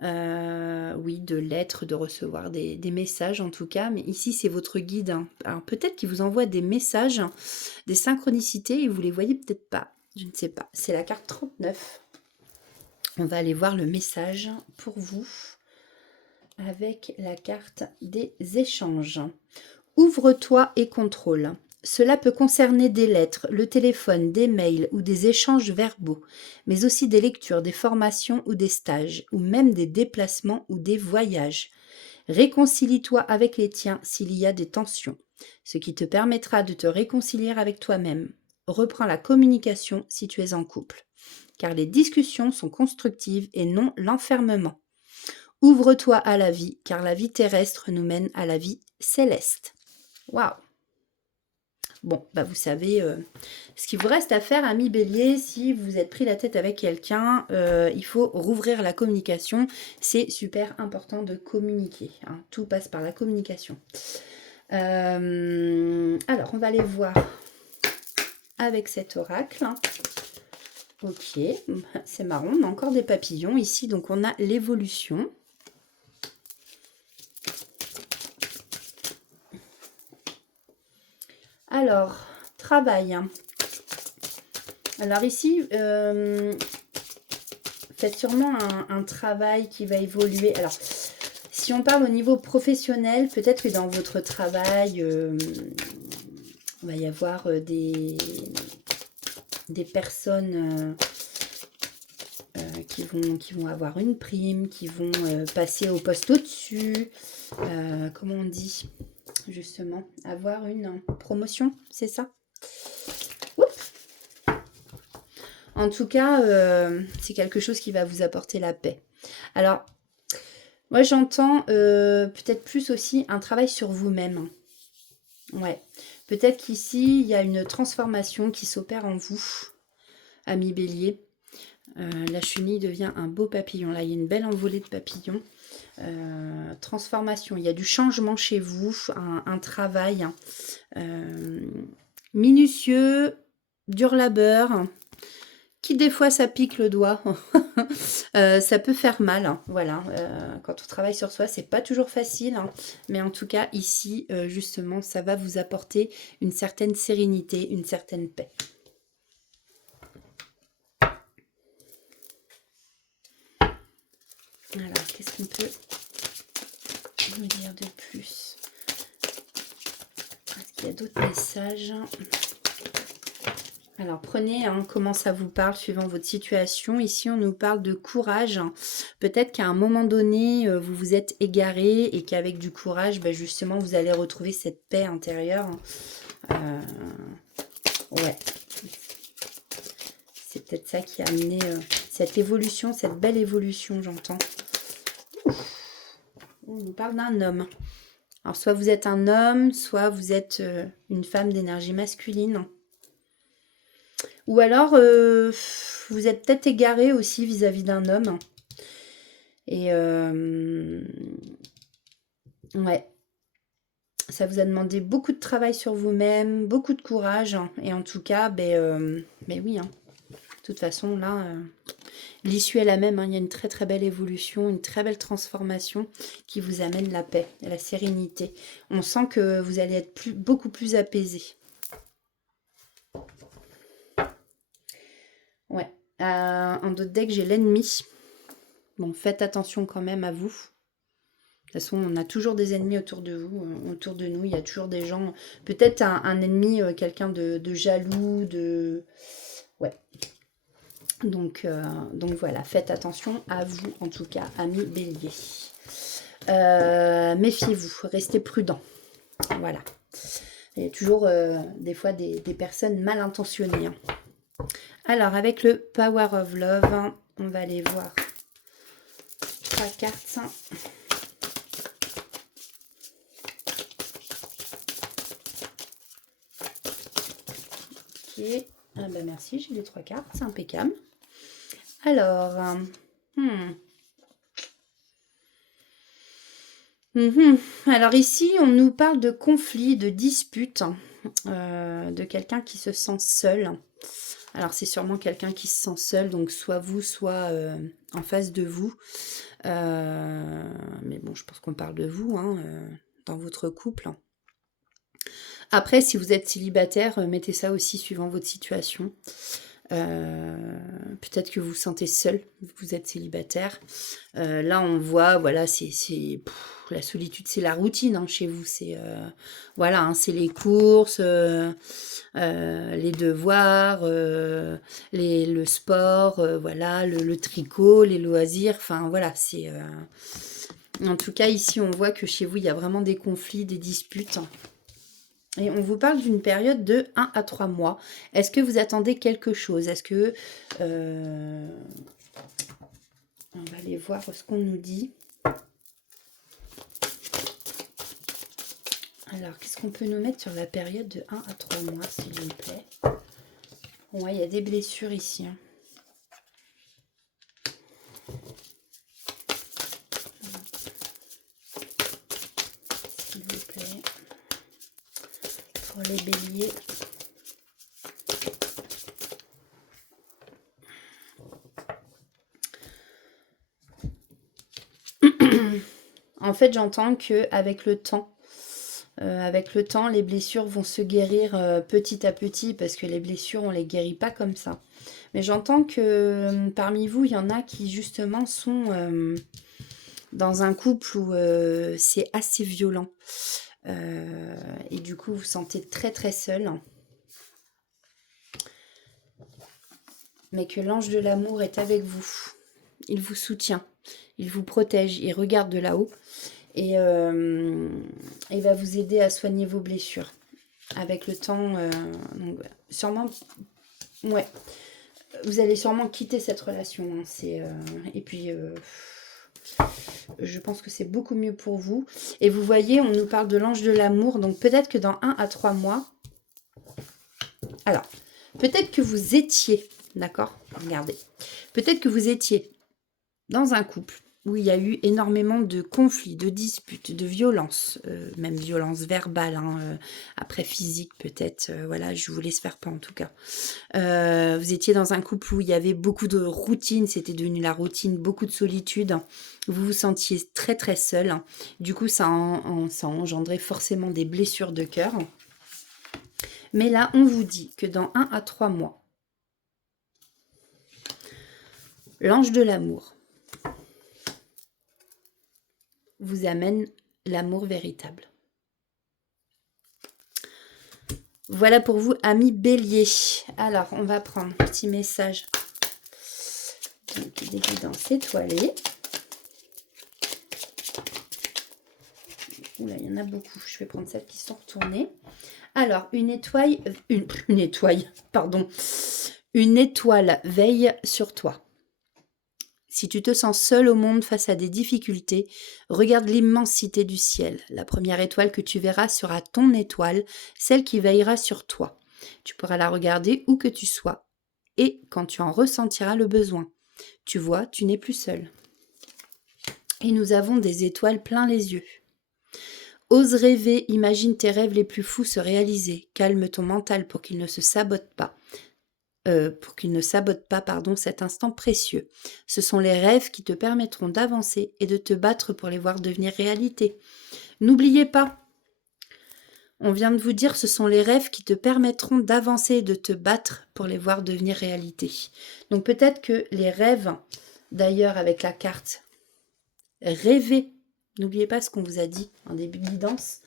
oui, de lettres, de recevoir des messages en tout cas, mais ici, c'est votre guide. Hein. Alors, peut-être qu'il vous envoie des messages, des synchronicités, et vous les voyez peut-être pas, je ne sais pas. C'est la carte 39. On va aller voir le message pour vous avec la carte des échanges. Ouvre-toi et contrôle. Cela peut concerner des lettres, le téléphone, des mails ou des échanges verbaux, mais aussi des lectures, des formations ou des stages, ou même des déplacements ou des voyages. Réconcilie-toi avec les tiens s'il y a des tensions, ce qui te permettra de te réconcilier avec toi-même. Reprends la communication si tu es en couple, car les discussions sont constructives et non l'enfermement. Ouvre-toi à la vie, car la vie terrestre nous mène à la vie céleste. Waouh! Bon, bah vous savez ce qu'il vous reste à faire, amis Bélier, si vous êtes pris la tête avec quelqu'un, il faut rouvrir la communication. C'est super important de communiquer. Hein. Tout passe par la communication. Alors, on va aller voir avec cet oracle. Ok, c'est marrant, on a encore des papillons ici, donc on a l'évolution. Alors, travail. Alors ici, faites sûrement un travail qui va évoluer. Alors, si on parle au niveau professionnel, peut-être que dans votre travail, il va y avoir des personnes qui vont avoir une prime, qui vont passer au poste au-dessus. Comment on dit ? Justement, avoir une promotion, c'est ça? Oups. En tout cas, c'est quelque chose qui va vous apporter la paix. Alors, moi j'entends peut-être plus aussi un travail sur vous-même. Ouais, peut-être qu'ici, il y a une transformation qui s'opère en vous, ami Bélier. La chenille devient un beau papillon. Là, il y a une belle envolée de papillons. Transformation, il y a du changement chez vous, un travail minutieux, dur labeur, qui des fois ça pique le doigt, ça peut faire mal, hein, voilà, quand on travaille sur soi, c'est pas toujours facile, hein, mais en tout cas ici, justement, ça va vous apporter une certaine sérénité, une certaine paix. Alors, qu'est-ce qu'on peut nous dire de plus? Est-ce qu'il y a d'autres messages? Alors, prenez comment ça vous parle suivant votre situation. Ici, on nous parle de courage. Peut-être qu'à un moment donné, vous vous êtes égaré et qu'avec du courage, justement, vous allez retrouver cette paix intérieure. Ouais. C'est peut-être ça qui a amené cette évolution, cette belle évolution, j'entends. On nous parle d'un homme. Alors, soit vous êtes un homme, soit vous êtes une femme d'énergie masculine. Ou alors, vous êtes peut-être égaré aussi vis-à-vis d'un homme. Et ouais, ça vous a demandé beaucoup de travail sur vous-même, beaucoup de courage. Et en tout cas, oui, hein. De toute façon, là, l'issue est la même. Hein. Il y a une très très belle évolution, une très belle transformation qui vous amène la paix et la sérénité. On sent que vous allez être beaucoup plus apaisé. Ouais. En d'autres decks, j'ai l'ennemi. Bon, faites attention quand même à vous. De toute façon, on a toujours des ennemis autour de vous, autour de nous. Il y a toujours des gens... Peut-être un ennemi, quelqu'un de jaloux, de... Ouais. Donc voilà, faites attention à vous, en tout cas, amis bélier. Méfiez-vous, restez prudents. Voilà. Il y a toujours des fois des personnes mal intentionnées. Hein. Alors, avec le Power of Love, hein, on va aller voir 3 cartes. Ok. Ah bah merci, j'ai les 3 cartes, c'est impeccable. Alors, alors ici, on nous parle de conflit, de dispute, de quelqu'un qui se sent seul. Alors c'est sûrement quelqu'un qui se sent seul, donc soit vous, soit en face de vous. Mais bon, je pense qu'on parle de vous, hein, dans votre couple. Après, si vous êtes célibataire, mettez ça aussi suivant votre situation. Peut-être que vous vous sentez seul, vous êtes célibataire. Là, on voit, voilà, la solitude, c'est la routine hein, chez vous. C'est voilà, hein, c'est les courses, les devoirs, le sport, voilà, le tricot, les loisirs. Enfin, voilà, c'est. En tout cas, ici, on voit que chez vous, il y a vraiment des conflits, des disputes. Et on vous parle d'une période de 1 à 3 mois. Est-ce que vous attendez quelque chose? Est-ce que... on va aller voir ce qu'on nous dit. Alors, qu'est-ce qu'on peut nous mettre sur la période de 1 à 3 mois, s'il vous plaît? Ouais, il y a des blessures ici. Hein. S'il vous plaît. Pour les béliers. En fait, j'entends qu'avec le temps, les blessures vont se guérir petit à petit parce que les blessures, on les guérit pas comme ça. Mais j'entends que parmi vous, il y en a qui justement sont dans un couple où c'est assez violent. Et du coup, vous vous sentez très très seul. Mais que l'ange de l'amour est avec vous. Il vous soutient, il vous protège, il regarde de là-haut. Et il va vous aider à soigner vos blessures. Avec le temps, donc, sûrement, ouais, vous allez sûrement quitter cette relation. Hein, et puis, je pense que c'est beaucoup mieux pour vous. Et vous voyez, on nous parle de l'ange de l'amour. Donc peut-être que dans 1 à 3 mois, alors, peut-être que vous étiez, d'accord? Regardez. Peut-être que vous étiez dans un couple où il y a eu énormément de conflits, de disputes, de violences, même violences verbales, hein, après physique peut-être, voilà, je vous laisse faire pas en tout cas. Vous étiez dans un couple où il y avait beaucoup de routine, c'était devenu la routine, beaucoup de solitude, vous vous sentiez très très seul, du coup ça a engendré forcément des blessures de cœur. Mais là, on vous dit que dans 1 à 3 mois, l'ange de l'amour vous amène l'amour véritable. Voilà pour vous, amis bélier. Alors, on va prendre un petit message. Donc, des guidances étoilées. Oula, il y en a beaucoup. Je vais prendre celles qui sont retournées. Alors, une étoile veille sur toi. Si tu te sens seul au monde face à des difficultés, regarde l'immensité du ciel. La première étoile que tu verras sera ton étoile, celle qui veillera sur toi. Tu pourras la regarder où que tu sois et quand tu en ressentiras le besoin. Tu vois, tu n'es plus seul. Et nous avons des étoiles plein les yeux. Ose rêver, imagine tes rêves les plus fous se réaliser. Calme ton mental pour qu'il ne se sabote pas. Cet instant précieux. Ce sont les rêves qui te permettront d'avancer et de te battre pour les voir devenir réalité. N'oubliez pas, On vient de vous dire, ce sont les rêves qui te permettront d'avancer et de te battre pour les voir devenir réalité. Donc peut-être que les rêves, d'ailleurs avec la carte, rêver, n'oubliez pas ce qu'on vous a dit en début de guidance,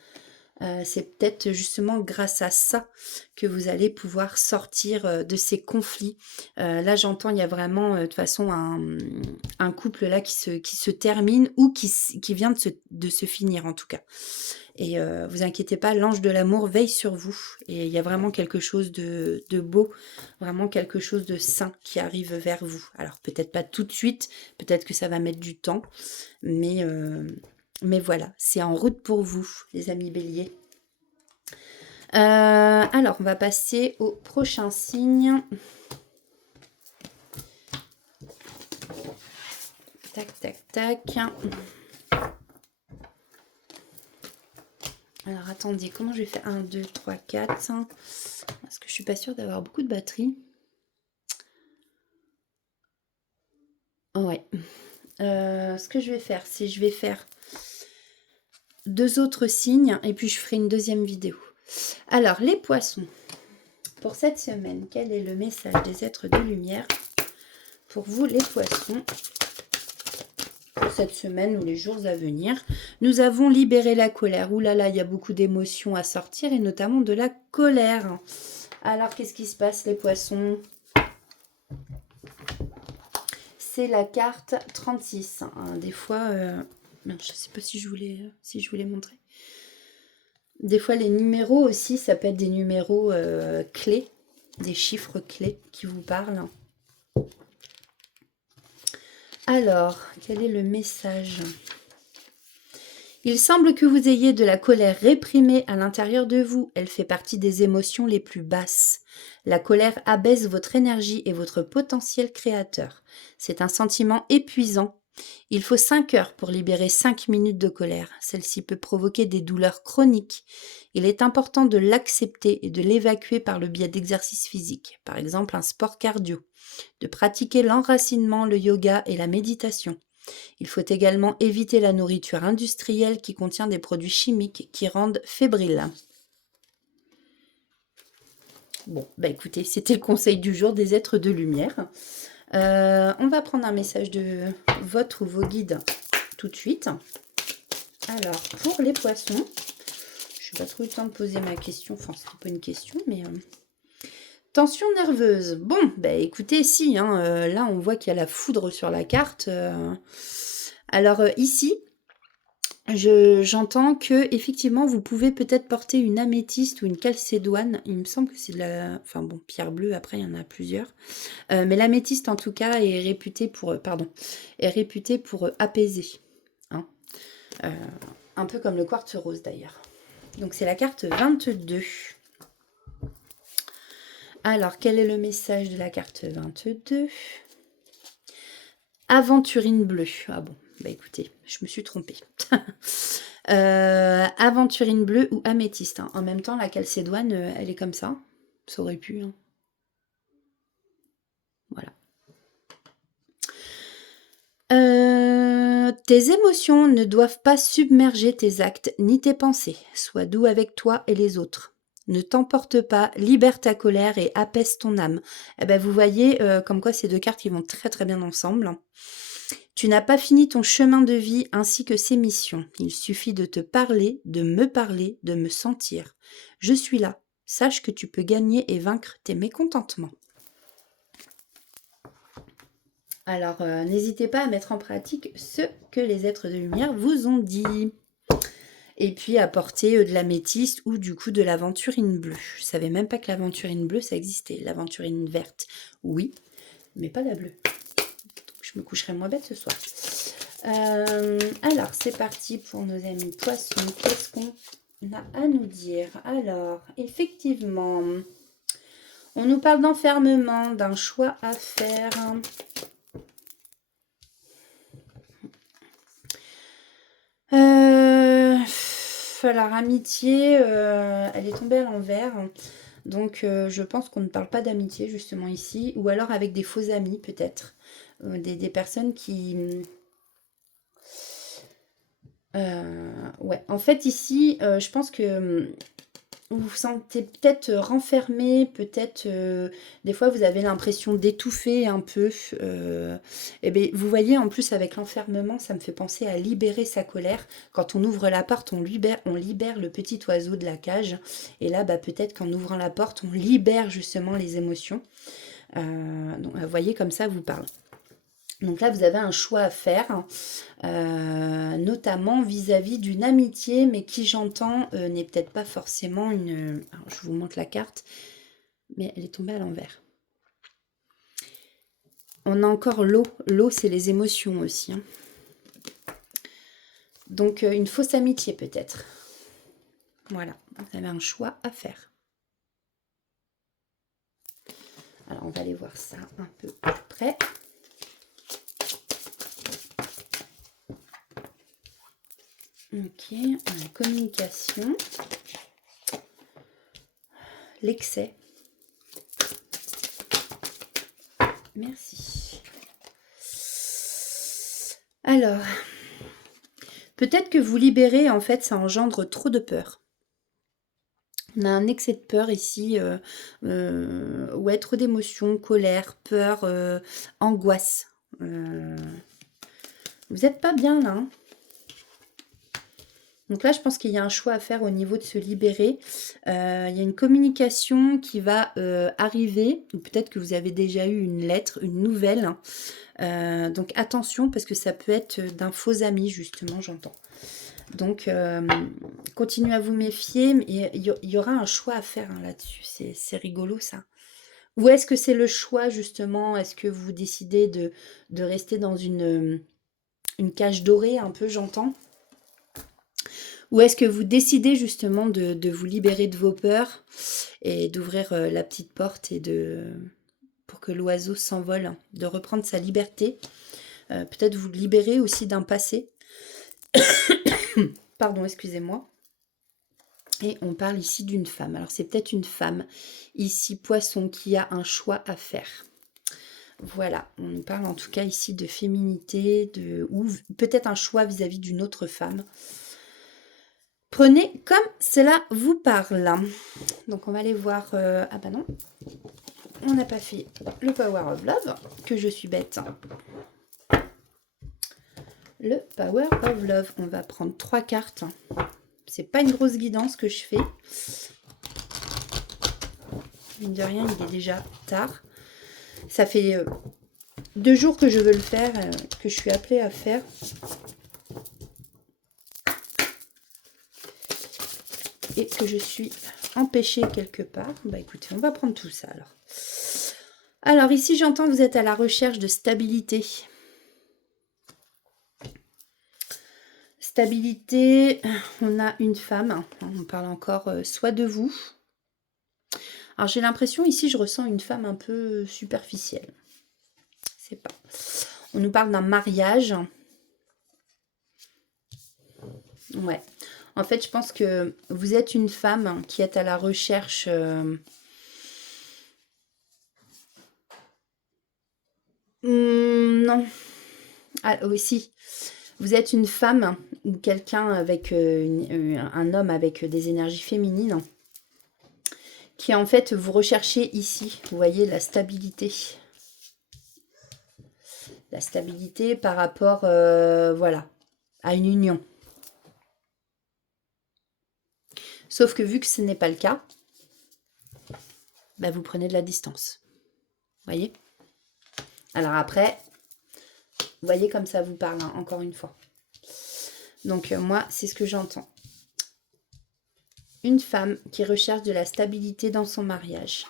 c'est peut-être justement grâce à ça que vous allez pouvoir sortir de ces conflits. Là, j'entends, il y a vraiment de toute façon un couple là qui se termine ou qui vient de se finir en tout cas. Et vous inquiétez pas, l'ange de l'amour veille sur vous. Et il y a vraiment quelque chose de beau, vraiment quelque chose de sain qui arrive vers vous. Alors peut-être pas tout de suite, peut-être que ça va mettre du temps, mais voilà, c'est en route pour vous, les amis béliers. Alors, on va passer au prochain signe. Tac, tac, tac. Alors, attendez, comment je vais faire 1, 2, 3, 4. Parce que je suis pas sûre d'avoir beaucoup de batterie. Ouais. Ce que je vais faire, c'est je vais faire 2 autres signes et puis je ferai une deuxième vidéo. Alors, les poissons, pour cette semaine, quel est le message des êtres de lumière pour vous, les poissons, pour cette semaine ou les jours à venir? Nous avons libéré la colère. Ouh là là, il y a beaucoup d'émotions à sortir et notamment de la colère. Alors, qu'est-ce qui se passe, les poissons? C'est la carte 36. Des fois, je ne sais pas si je voulais montrer. Des fois, les numéros aussi, ça peut être des numéros clés, des chiffres clés qui vous parlent. Alors, quel est le message? Il semble que vous ayez de la colère réprimée à l'intérieur de vous. Elle fait partie des émotions les plus basses. La colère abaisse votre énergie et votre potentiel créateur. C'est un sentiment épuisant. Il faut 5 heures pour libérer 5 minutes de colère. Celle-ci peut provoquer des douleurs chroniques. Il est important de l'accepter et de l'évacuer par le biais d'exercices physiques, par exemple un sport cardio, de pratiquer l'enracinement, le yoga et la méditation. Il faut également éviter la nourriture industrielle qui contient des produits chimiques qui rendent fébrile. Bon, bah écoutez, c'était le conseil du jour des êtres de lumière. On va prendre un message de votre ou vos guides tout de suite. Alors, pour les poissons, je n'ai pas trop eu le temps de poser ma question. Enfin, c'était pas une question, mais... Tension nerveuse. Bon, bah écoutez, si, là on voit qu'il y a la foudre sur la carte. Alors ici, j'entends que effectivement vous pouvez peut-être porter une améthyste ou une calcédoine. Il me semble que c'est de la... Enfin bon, pierre bleue, après il y en a plusieurs. Mais l'améthyste en tout cas est réputée pour... apaiser. Hein. Un peu comme le quartz rose d'ailleurs. Donc c'est la carte 22. Alors, quel est le message de la carte 22? Aventurine bleue. Ah bon, bah écoutez, je me suis trompée. Aventurine bleue ou améthyste. En même temps, la calcédoine, elle est comme ça. Ça aurait pu. Voilà. Tes émotions ne doivent pas submerger tes actes ni tes pensées. Sois doux avec toi et les autres. Ne t'emporte pas, libère ta colère et apaise ton âme. Eh ben, vous voyez comme quoi ces deux cartes qui vont très très bien ensemble. Tu n'as pas fini ton chemin de vie ainsi que ses missions. Il suffit de te parler, de me sentir. Je suis là. Sache que tu peux gagner et vaincre tes mécontentements. Alors, n'hésitez pas à mettre en pratique ce que les êtres de lumière vous ont dit. Et puis apporter de l'améthyste ou du coup de l'aventurine bleue. Je savais même pas que l'aventurine bleue ça existait. L'aventurine verte, oui, mais pas la bleue. Donc, je me coucherai moins bête ce soir. Alors c'est parti pour nos amis poissons. Qu'est-ce qu'on a à nous dire? Alors effectivement, on nous parle d'enfermement, d'un choix à faire. Alors, amitié, elle est tombée à l'envers. Donc, je pense qu'on ne parle pas d'amitié, justement, ici. Ou alors avec des faux amis, peut-être. Des personnes qui... ouais, en fait, ici, je pense que vous vous sentez peut-être renfermé, peut-être des fois vous avez l'impression d'étouffer un peu. Et bien, vous voyez, en plus avec l'enfermement, ça me fait penser à libérer sa colère. Quand on ouvre la porte, on libère le petit oiseau de la cage. Et là, bah, peut-être qu'en ouvrant la porte, on libère justement les émotions. Donc, vous voyez, comme ça vous parle. Donc là, vous avez un choix à faire, notamment vis-à-vis d'une amitié, mais qui, j'entends, n'est peut-être pas forcément une... Alors, je vous montre la carte, mais elle est tombée à l'envers. On a encore l'eau. L'eau, c'est les émotions aussi, hein. Donc, une fausse amitié, peut-être. Voilà, vous avez un choix à faire. Alors, on va aller voir ça un peu plus près. Ok, la communication. L'excès. Merci. Alors, peut-être que vous libérez, en fait, ça engendre trop de peur. On a un excès de peur ici, ouais, trop d'émotions, colère, peur, angoisse. Vous n'êtes pas bien là, hein. Donc là, je pense qu'il y a un choix à faire au niveau de se libérer. Il y a une communication qui va arriver, ou peut-être que vous avez déjà eu une lettre, une nouvelle. Donc attention, parce que ça peut être d'un faux ami, justement, j'entends. Donc, continuez à vous méfier. Il y aura un choix à faire hein, là-dessus. C'est rigolo, ça. Ou est-ce que c'est le choix, justement? Est-ce que vous décidez de rester dans une cage dorée, un peu, j'entends? Ou est-ce que vous décidez justement de vous libérer de vos peurs et d'ouvrir la petite porte et pour que l'oiseau s'envole, de reprendre sa liberté? Peut-être vous libérer aussi d'un passé. Pardon, excusez-moi. Et on parle ici d'une femme. Alors c'est peut-être une femme, ici poisson, qui a un choix à faire. Voilà, on parle en tout cas ici de féminité, ou peut-être un choix vis-à-vis d'une autre femme. Prenez comme cela vous parle. Donc on va aller voir... ah bah non, on n'a pas fait le Power of Love, que je suis bête. Le Power of Love, on va prendre 3 cartes. C'est pas une grosse guidance que je fais. Mine de rien, il est déjà tard. Ça fait 2 jours que je veux le faire, que je suis appelée à faire. Et que je suis empêchée quelque part. Bah écoutez, on va prendre tout ça alors. Alors ici, j'entends vous êtes à la recherche de stabilité. Stabilité, on a une femme. On parle encore soit de vous. Alors j'ai l'impression ici, je ressens une femme un peu superficielle. C'est pas. On nous parle d'un mariage. Ouais. En fait, je pense que vous êtes une femme qui est à la recherche... non. Ah, oui, si. Vous êtes une femme ou quelqu'un avec un homme avec des énergies féminines qui en fait vous recherchez ici. Vous voyez la stabilité. La stabilité par rapport voilà, à une union. Sauf que vu que ce n'est pas le cas, bah, vous prenez de la distance. Vous voyez? Alors après, vous voyez comme ça vous parle, hein, encore une fois. Donc moi, c'est ce que j'entends. Une femme qui recherche de la stabilité dans son mariage.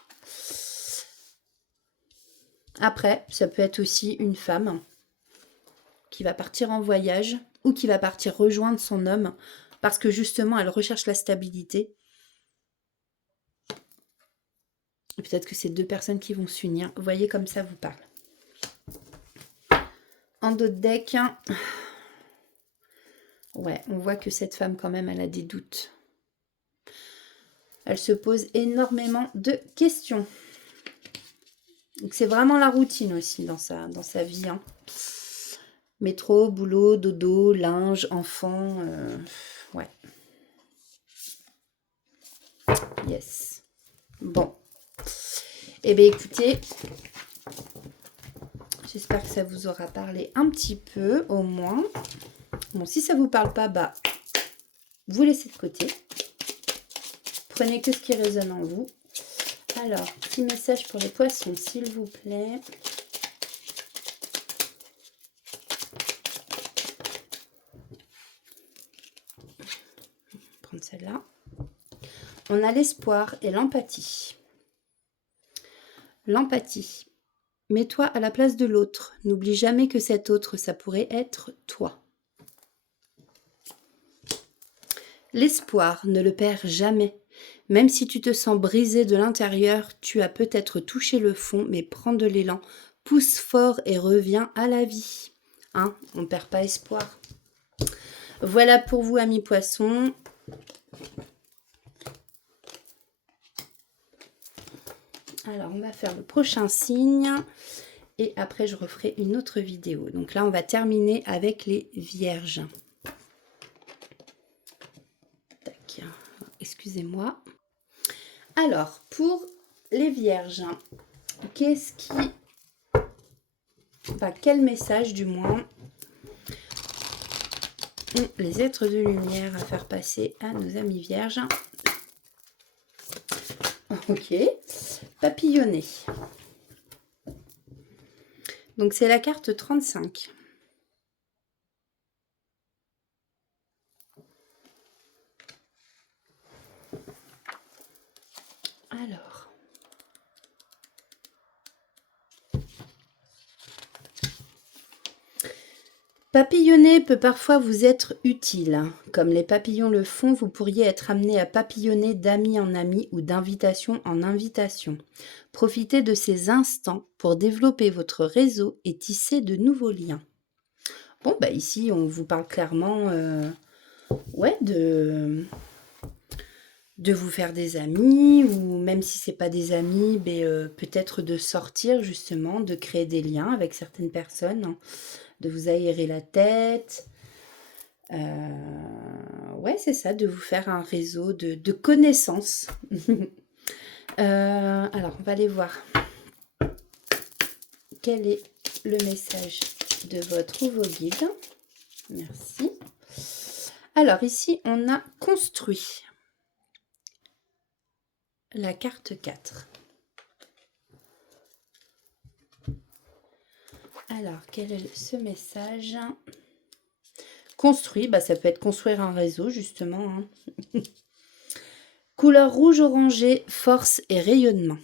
Après, ça peut être aussi une femme qui va partir en voyage ou qui va partir rejoindre son homme parce que justement, elle recherche la stabilité. Peut-être que c'est 2 personnes qui vont s'unir. Vous voyez comme ça vous parle. En dos de deck, hein. Ouais, on voit que cette femme quand même, elle a des doutes. Elle se pose énormément de questions. Donc c'est vraiment la routine aussi dans sa vie. Hein. Métro, boulot, dodo, linge, enfant. Ouais. Yes. Bon. Eh bien, écoutez, j'espère que ça vous aura parlé un petit peu, au moins. Bon, si ça ne vous parle pas, bah, vous laissez de côté. Prenez que ce qui résonne en vous. Alors, petit message pour les poissons, s'il vous plaît. Prendre celle-là. On a l'espoir et l'empathie. L'empathie. Mets-toi à la place de l'autre. N'oublie jamais que cet autre, ça pourrait être toi. L'espoir, ne le perds jamais. Même si tu te sens brisé de l'intérieur, tu as peut-être touché le fond, mais prends de l'élan, pousse fort et reviens à la vie. Hein, on ne perd pas espoir. Voilà pour vous, amis poissons. Alors, on va faire le prochain signe. Et après, je referai une autre vidéo. Donc là, on va terminer avec les vierges. Tac. Excusez-moi. Alors, pour les vierges, qu'est-ce qui... Enfin, quel message, du moins, ont les êtres de lumière à faire passer à nos amis vierges? Ok. Papillonner. Donc, c'est la carte 35. Alors. Papillonner peut parfois vous être utile. Comme les papillons le font, vous pourriez être amené à papillonner d'ami en ami ou d'invitation en invitation. Profitez de ces instants pour développer votre réseau et tisser de nouveaux liens. Bon, bah ici, on vous parle clairement de vous faire des amis, ou même si c'est pas des amis, peut-être de sortir justement, de créer des liens avec certaines personnes, de vous aérer la tête. Ouais, c'est ça, de vous faire un réseau de connaissances. Alors, on va aller voir quel est le message de votre ou vos guides. Merci. Alors, ici, on a construit la carte 4. Alors, quel est ce message? Construit, bah, ça peut être construire un réseau, justement. Hein. Couleur rouge-orangé, force et rayonnement.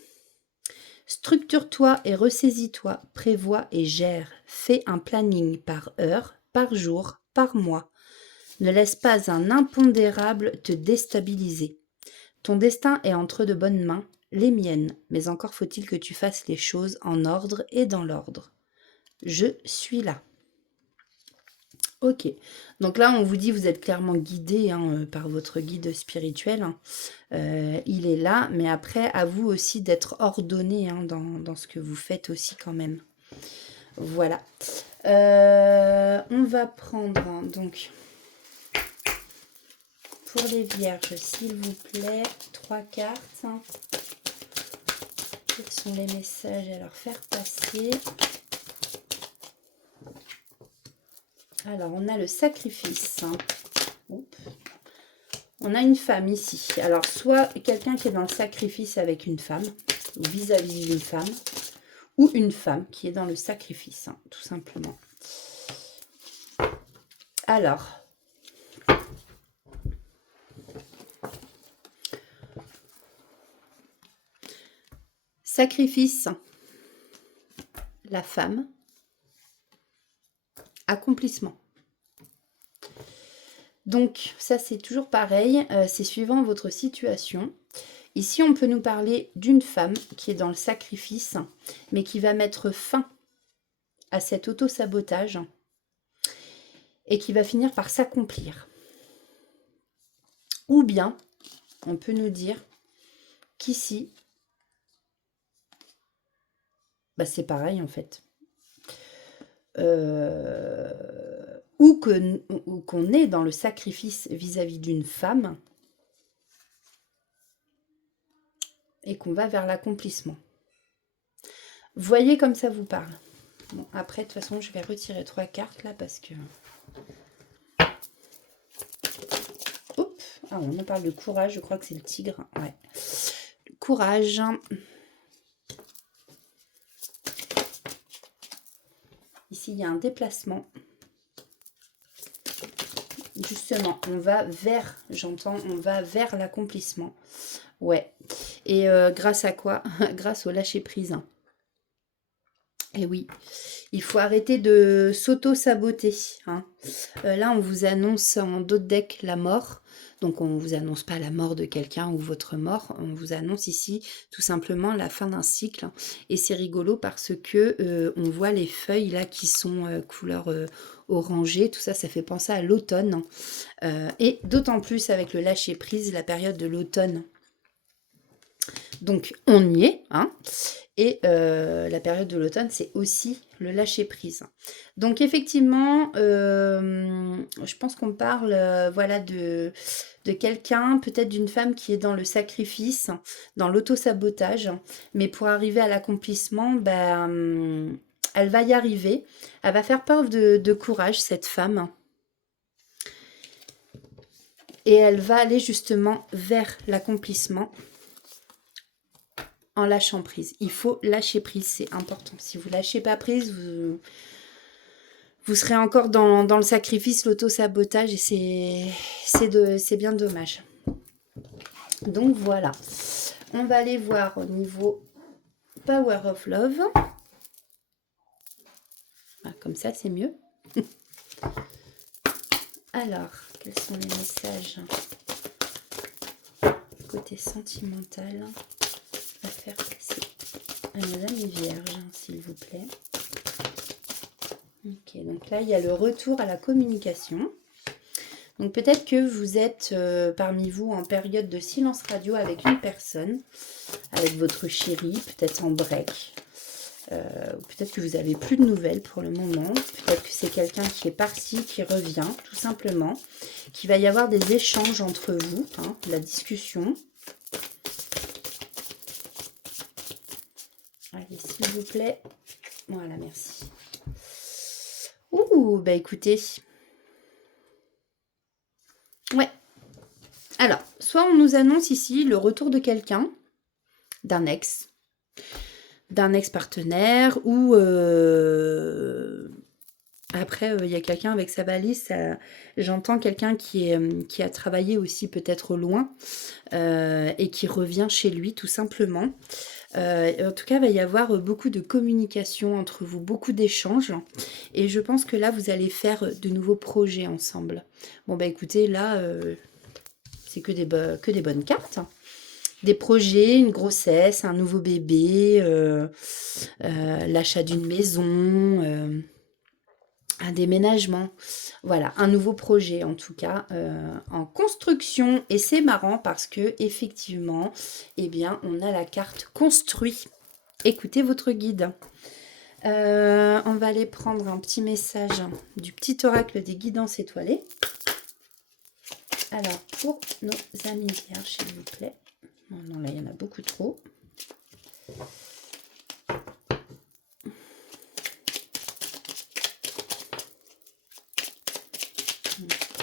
Structure-toi et ressaisis-toi, prévois et gère. Fais un planning par heure, par jour, par mois. Ne laisse pas un impondérable te déstabiliser. Ton destin est entre de bonnes mains, les miennes, mais encore faut-il que tu fasses les choses en ordre et dans l'ordre. Je suis là. Ok, donc là on vous dit vous êtes clairement guidé par votre guide spirituel. Hein. Il est là, mais après à vous aussi d'être ordonné dans ce que vous faites aussi quand même. Voilà. On va prendre donc pour les vierges, s'il vous plaît, 3 cartes. Quels sont les messages à leur faire passer? Alors, on a le sacrifice. On a une femme ici. Alors, soit quelqu'un qui est dans le sacrifice avec une femme, ou vis-à-vis d'une femme, ou une femme qui est dans le sacrifice, tout simplement. Alors, sacrifice, la femme, accomplissement. Donc, ça, c'est toujours pareil, c'est suivant votre situation. Ici, on peut nous parler d'une femme qui est dans le sacrifice, mais qui va mettre fin à cet auto-sabotage et qui va finir par s'accomplir. Ou bien, on peut nous dire qu'ici, bah, c'est pareil en fait. Ou qu'on est dans le sacrifice vis-à-vis d'une femme, et qu'on va vers l'accomplissement. Voyez comme ça vous parle. Bon, après, de toute façon, je vais retirer 3 cartes là parce que... Oups. Ah, on me parle de courage, je crois que c'est le tigre. Ouais. Courage. Ici, il y a un déplacement. Justement, on va vers, j'entends, on va vers l'accomplissement. Ouais. Et grâce à quoi? Grâce au lâcher-prise. Et oui, il faut arrêter de s'auto-saboter. Hein. Là, on vous annonce en dos de deck la mort. Donc, on ne vous annonce pas la mort de quelqu'un ou votre mort. On vous annonce ici tout simplement la fin d'un cycle. Et c'est rigolo parce que on voit les feuilles là qui sont couleur orangée. Tout ça, ça fait penser à l'automne. Et d'autant plus avec le lâcher-prise, la période de l'automne. Donc, on y est. Hein. Et la période de l'automne, c'est aussi le lâcher-prise. Donc effectivement, je pense qu'on parle voilà, de quelqu'un, peut-être d'une femme qui est dans le sacrifice, dans l'auto-sabotage. Mais pour arriver à l'accomplissement, ben, elle va y arriver. Elle va faire preuve de courage, cette femme. Et elle va aller justement vers l'accomplissement. En lâchant prise. Il faut lâcher prise, c'est important. Si vous lâchez pas prise, vous serez encore dans le sacrifice, l'auto-sabotage et c'est bien dommage. Donc voilà. On va aller voir au niveau Power of Love. Ah, comme ça, c'est mieux. Alors, quels sont les messages côté sentimental à faire passer à nos amis vierges, s'il vous plaît. Ok, donc là, il y a le retour à la communication. Donc peut-être que vous êtes parmi vous en période de silence radio avec une personne, avec votre chéri, peut-être en break. Peut-être que vous n'avez plus de nouvelles pour le moment. Peut-être que c'est quelqu'un qui est parti, qui revient, tout simplement. Qu'il va y avoir des échanges entre vous, hein, la discussion. Allez, s'il vous plaît. Voilà, merci. Ouh, bah écoutez. Ouais. Alors, soit on nous annonce ici le retour de quelqu'un, d'un ex-partenaire, ou après, il y a quelqu'un avec sa valise, j'entends quelqu'un qui a travaillé aussi peut-être au loin, et qui revient chez lui tout simplement. En tout cas, il va y avoir beaucoup de communication entre vous, beaucoup d'échanges. Et je pense que là, vous allez faire de nouveaux projets ensemble. Bon, bah écoutez, là, c'est que des bonnes cartes. Des projets, une grossesse, un nouveau bébé, l'achat d'une maison, un déménagement. Voilà, un nouveau projet en tout cas en construction. Et c'est marrant parce que effectivement, eh bien, on a la carte construit. Écoutez votre guide. On va aller prendre un petit message du petit oracle des guidances étoilées. Alors, pour nos amis vierges, s'il vous plaît. Oh non, là, il y en a beaucoup trop.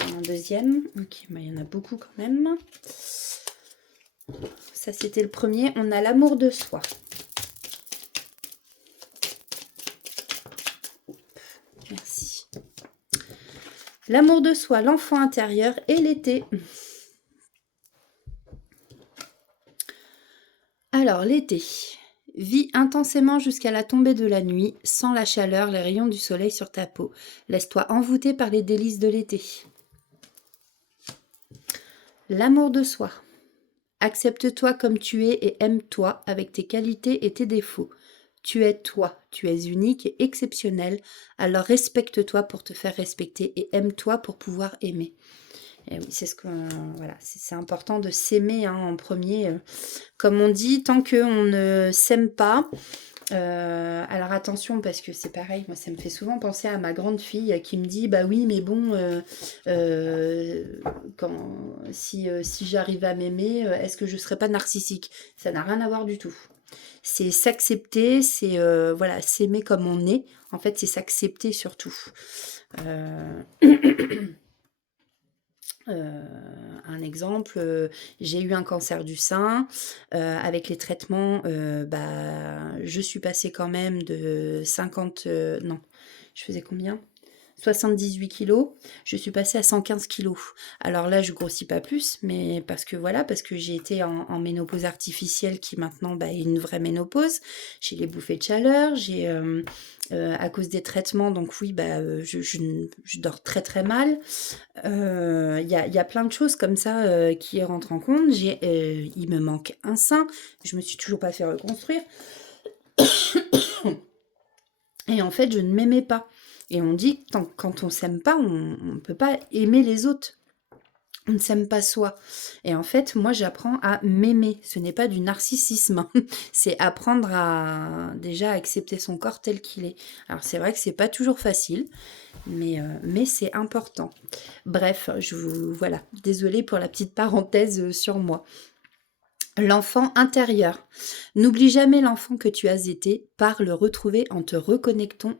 Un deuxième. Ok, bah, il y en a beaucoup quand même. Ça, c'était le premier. On a l'amour de soi. Merci. L'amour de soi, l'enfant intérieur et l'été. Alors, l'été. Vis intensément jusqu'à la tombée de la nuit, sans la chaleur, les rayons du soleil sur ta peau. Laisse-toi envoûter par les délices de l'été. L'amour de soi. Accepte-toi comme tu es et aime-toi avec tes qualités et tes défauts. Tu es toi, tu es unique et exceptionnel, alors respecte-toi pour te faire respecter et aime-toi pour pouvoir aimer. Et oui, c'est ce que voilà, c'est important de s'aimer hein, en premier. Comme on dit, tant qu'on ne s'aime pas, Alors attention parce que c'est pareil, moi ça me fait souvent penser à ma grande fille qui me dit: «Bah oui, mais bon, quand si j'arrive à m'aimer, est-ce que je serais pas narcissique?» Ça n'a rien à voir du tout. C'est s'accepter, c'est, voilà, s'aimer comme on est. En fait, c'est s'accepter surtout. Heu Heu, un exemple, j'ai eu un cancer du sein, avec les traitements, bah, je suis passée quand même de 50, non, je faisais combien? 78 kilos, je suis passée à 115 kilos. Alors là, je grossis pas plus, mais parce que voilà, parce que j'ai été en ménopause artificielle qui maintenant, bah, est une vraie ménopause. J'ai les bouffées de chaleur, à cause des traitements, donc oui, bah, je dors très, très mal. Il y a plein de choses comme ça, qui rentrent en compte. Il me manque un sein, je me suis toujours pas fait reconstruire et en fait, je ne m'aimais pas et on dit que quand on s'aime pas, on ne peut pas aimer les autres. On ne s'aime pas soi et en fait, moi, j'apprends à m'aimer. Ce n'est pas du narcissisme, c'est apprendre à déjà accepter son corps tel qu'il est. Alors c'est vrai que c'est pas toujours facile, mais c'est important. Bref, voilà, désolée pour la petite parenthèse sur moi. L'enfant intérieur. N'oublie jamais l'enfant que tu as été, par le retrouver en te reconnectant,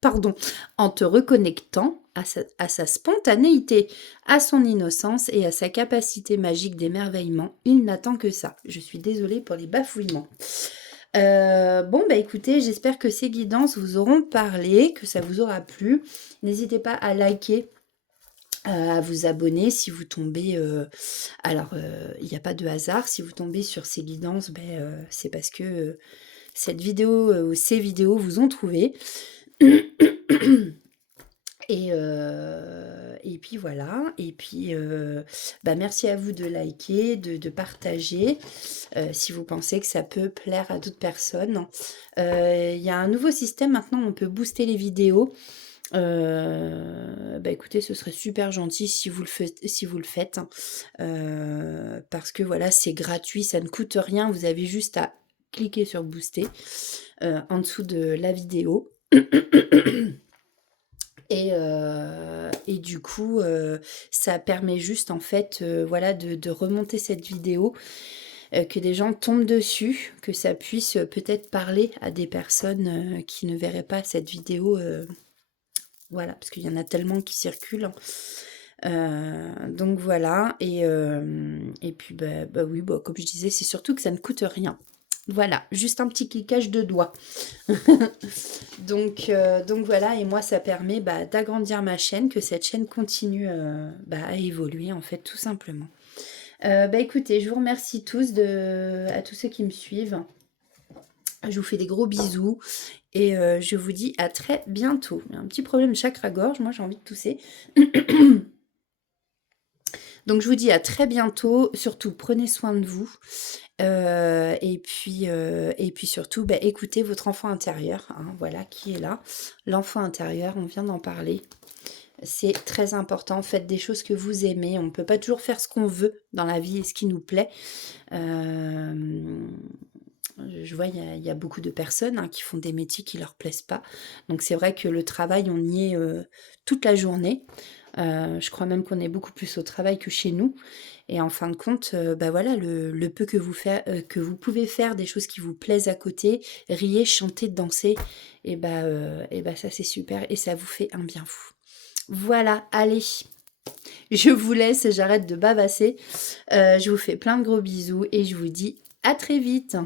pardon, en te reconnectant à sa spontanéité, à son innocence et à sa capacité magique d'émerveillement. Il n'attend que ça. Je suis désolée pour les bafouillements. Bon, bah écoutez, j'espère que ces guidances vous auront parlé, que ça vous aura plu. N'hésitez pas à liker, à vous abonner si vous tombez, alors, il n'y a pas de hasard, si vous tombez sur ces guidances, ben, c'est parce que, cette vidéo, ou ces vidéos vous ont trouvé. Et puis voilà, et puis, bah, merci à vous de liker, de partager, si vous pensez que ça peut plaire à d'autres personnes. Il y a un nouveau système maintenant, on peut booster les vidéos. Bah, écoutez, ce serait super gentil si vous le faites, hein. Parce que voilà, c'est gratuit, ça ne coûte rien, vous avez juste à cliquer sur booster, en dessous de la vidéo. Et du coup, ça permet juste en fait, voilà, de remonter cette vidéo, que des gens tombent dessus, que ça puisse, peut-être parler à des personnes, qui ne verraient pas cette vidéo, voilà, parce qu'il y en a tellement qui circulent. Donc voilà, et puis bah oui, bah, comme je disais, c'est surtout que ça ne coûte rien. Voilà, juste un petit cliquage de doigts. Donc voilà, et moi ça permet, bah, d'agrandir ma chaîne, que cette chaîne continue, bah, à évoluer en fait, tout simplement. Bah écoutez, je vous remercie à tous ceux qui me suivent. Je vous fais des gros bisous et je vous dis à très bientôt. Un petit problème de chakra-gorge, moi j'ai envie de tousser. Donc je vous dis à très bientôt, surtout prenez soin de vous, et puis surtout, bah, écoutez votre enfant intérieur, hein, voilà, qui est là. L'enfant intérieur, on vient d'en parler. C'est très important, faites des choses que vous aimez. On ne peut pas toujours faire ce qu'on veut dans la vie et ce qui nous plaît. Je vois, il y a beaucoup de personnes, hein, qui font des métiers qui leur plaisent pas. Donc c'est vrai que le travail, on y est, toute la journée. Je crois même qu'on est beaucoup plus au travail que chez nous et en fin de compte, bah, voilà, le peu que vous pouvez faire des choses qui vous plaisent à côté, riez, chantez, dansez et bah, ça c'est super et ça vous fait un bien fou. Voilà, allez, je vous laisse, j'arrête de bavasser. Je vous fais plein de gros bisous et je vous dis à très vite.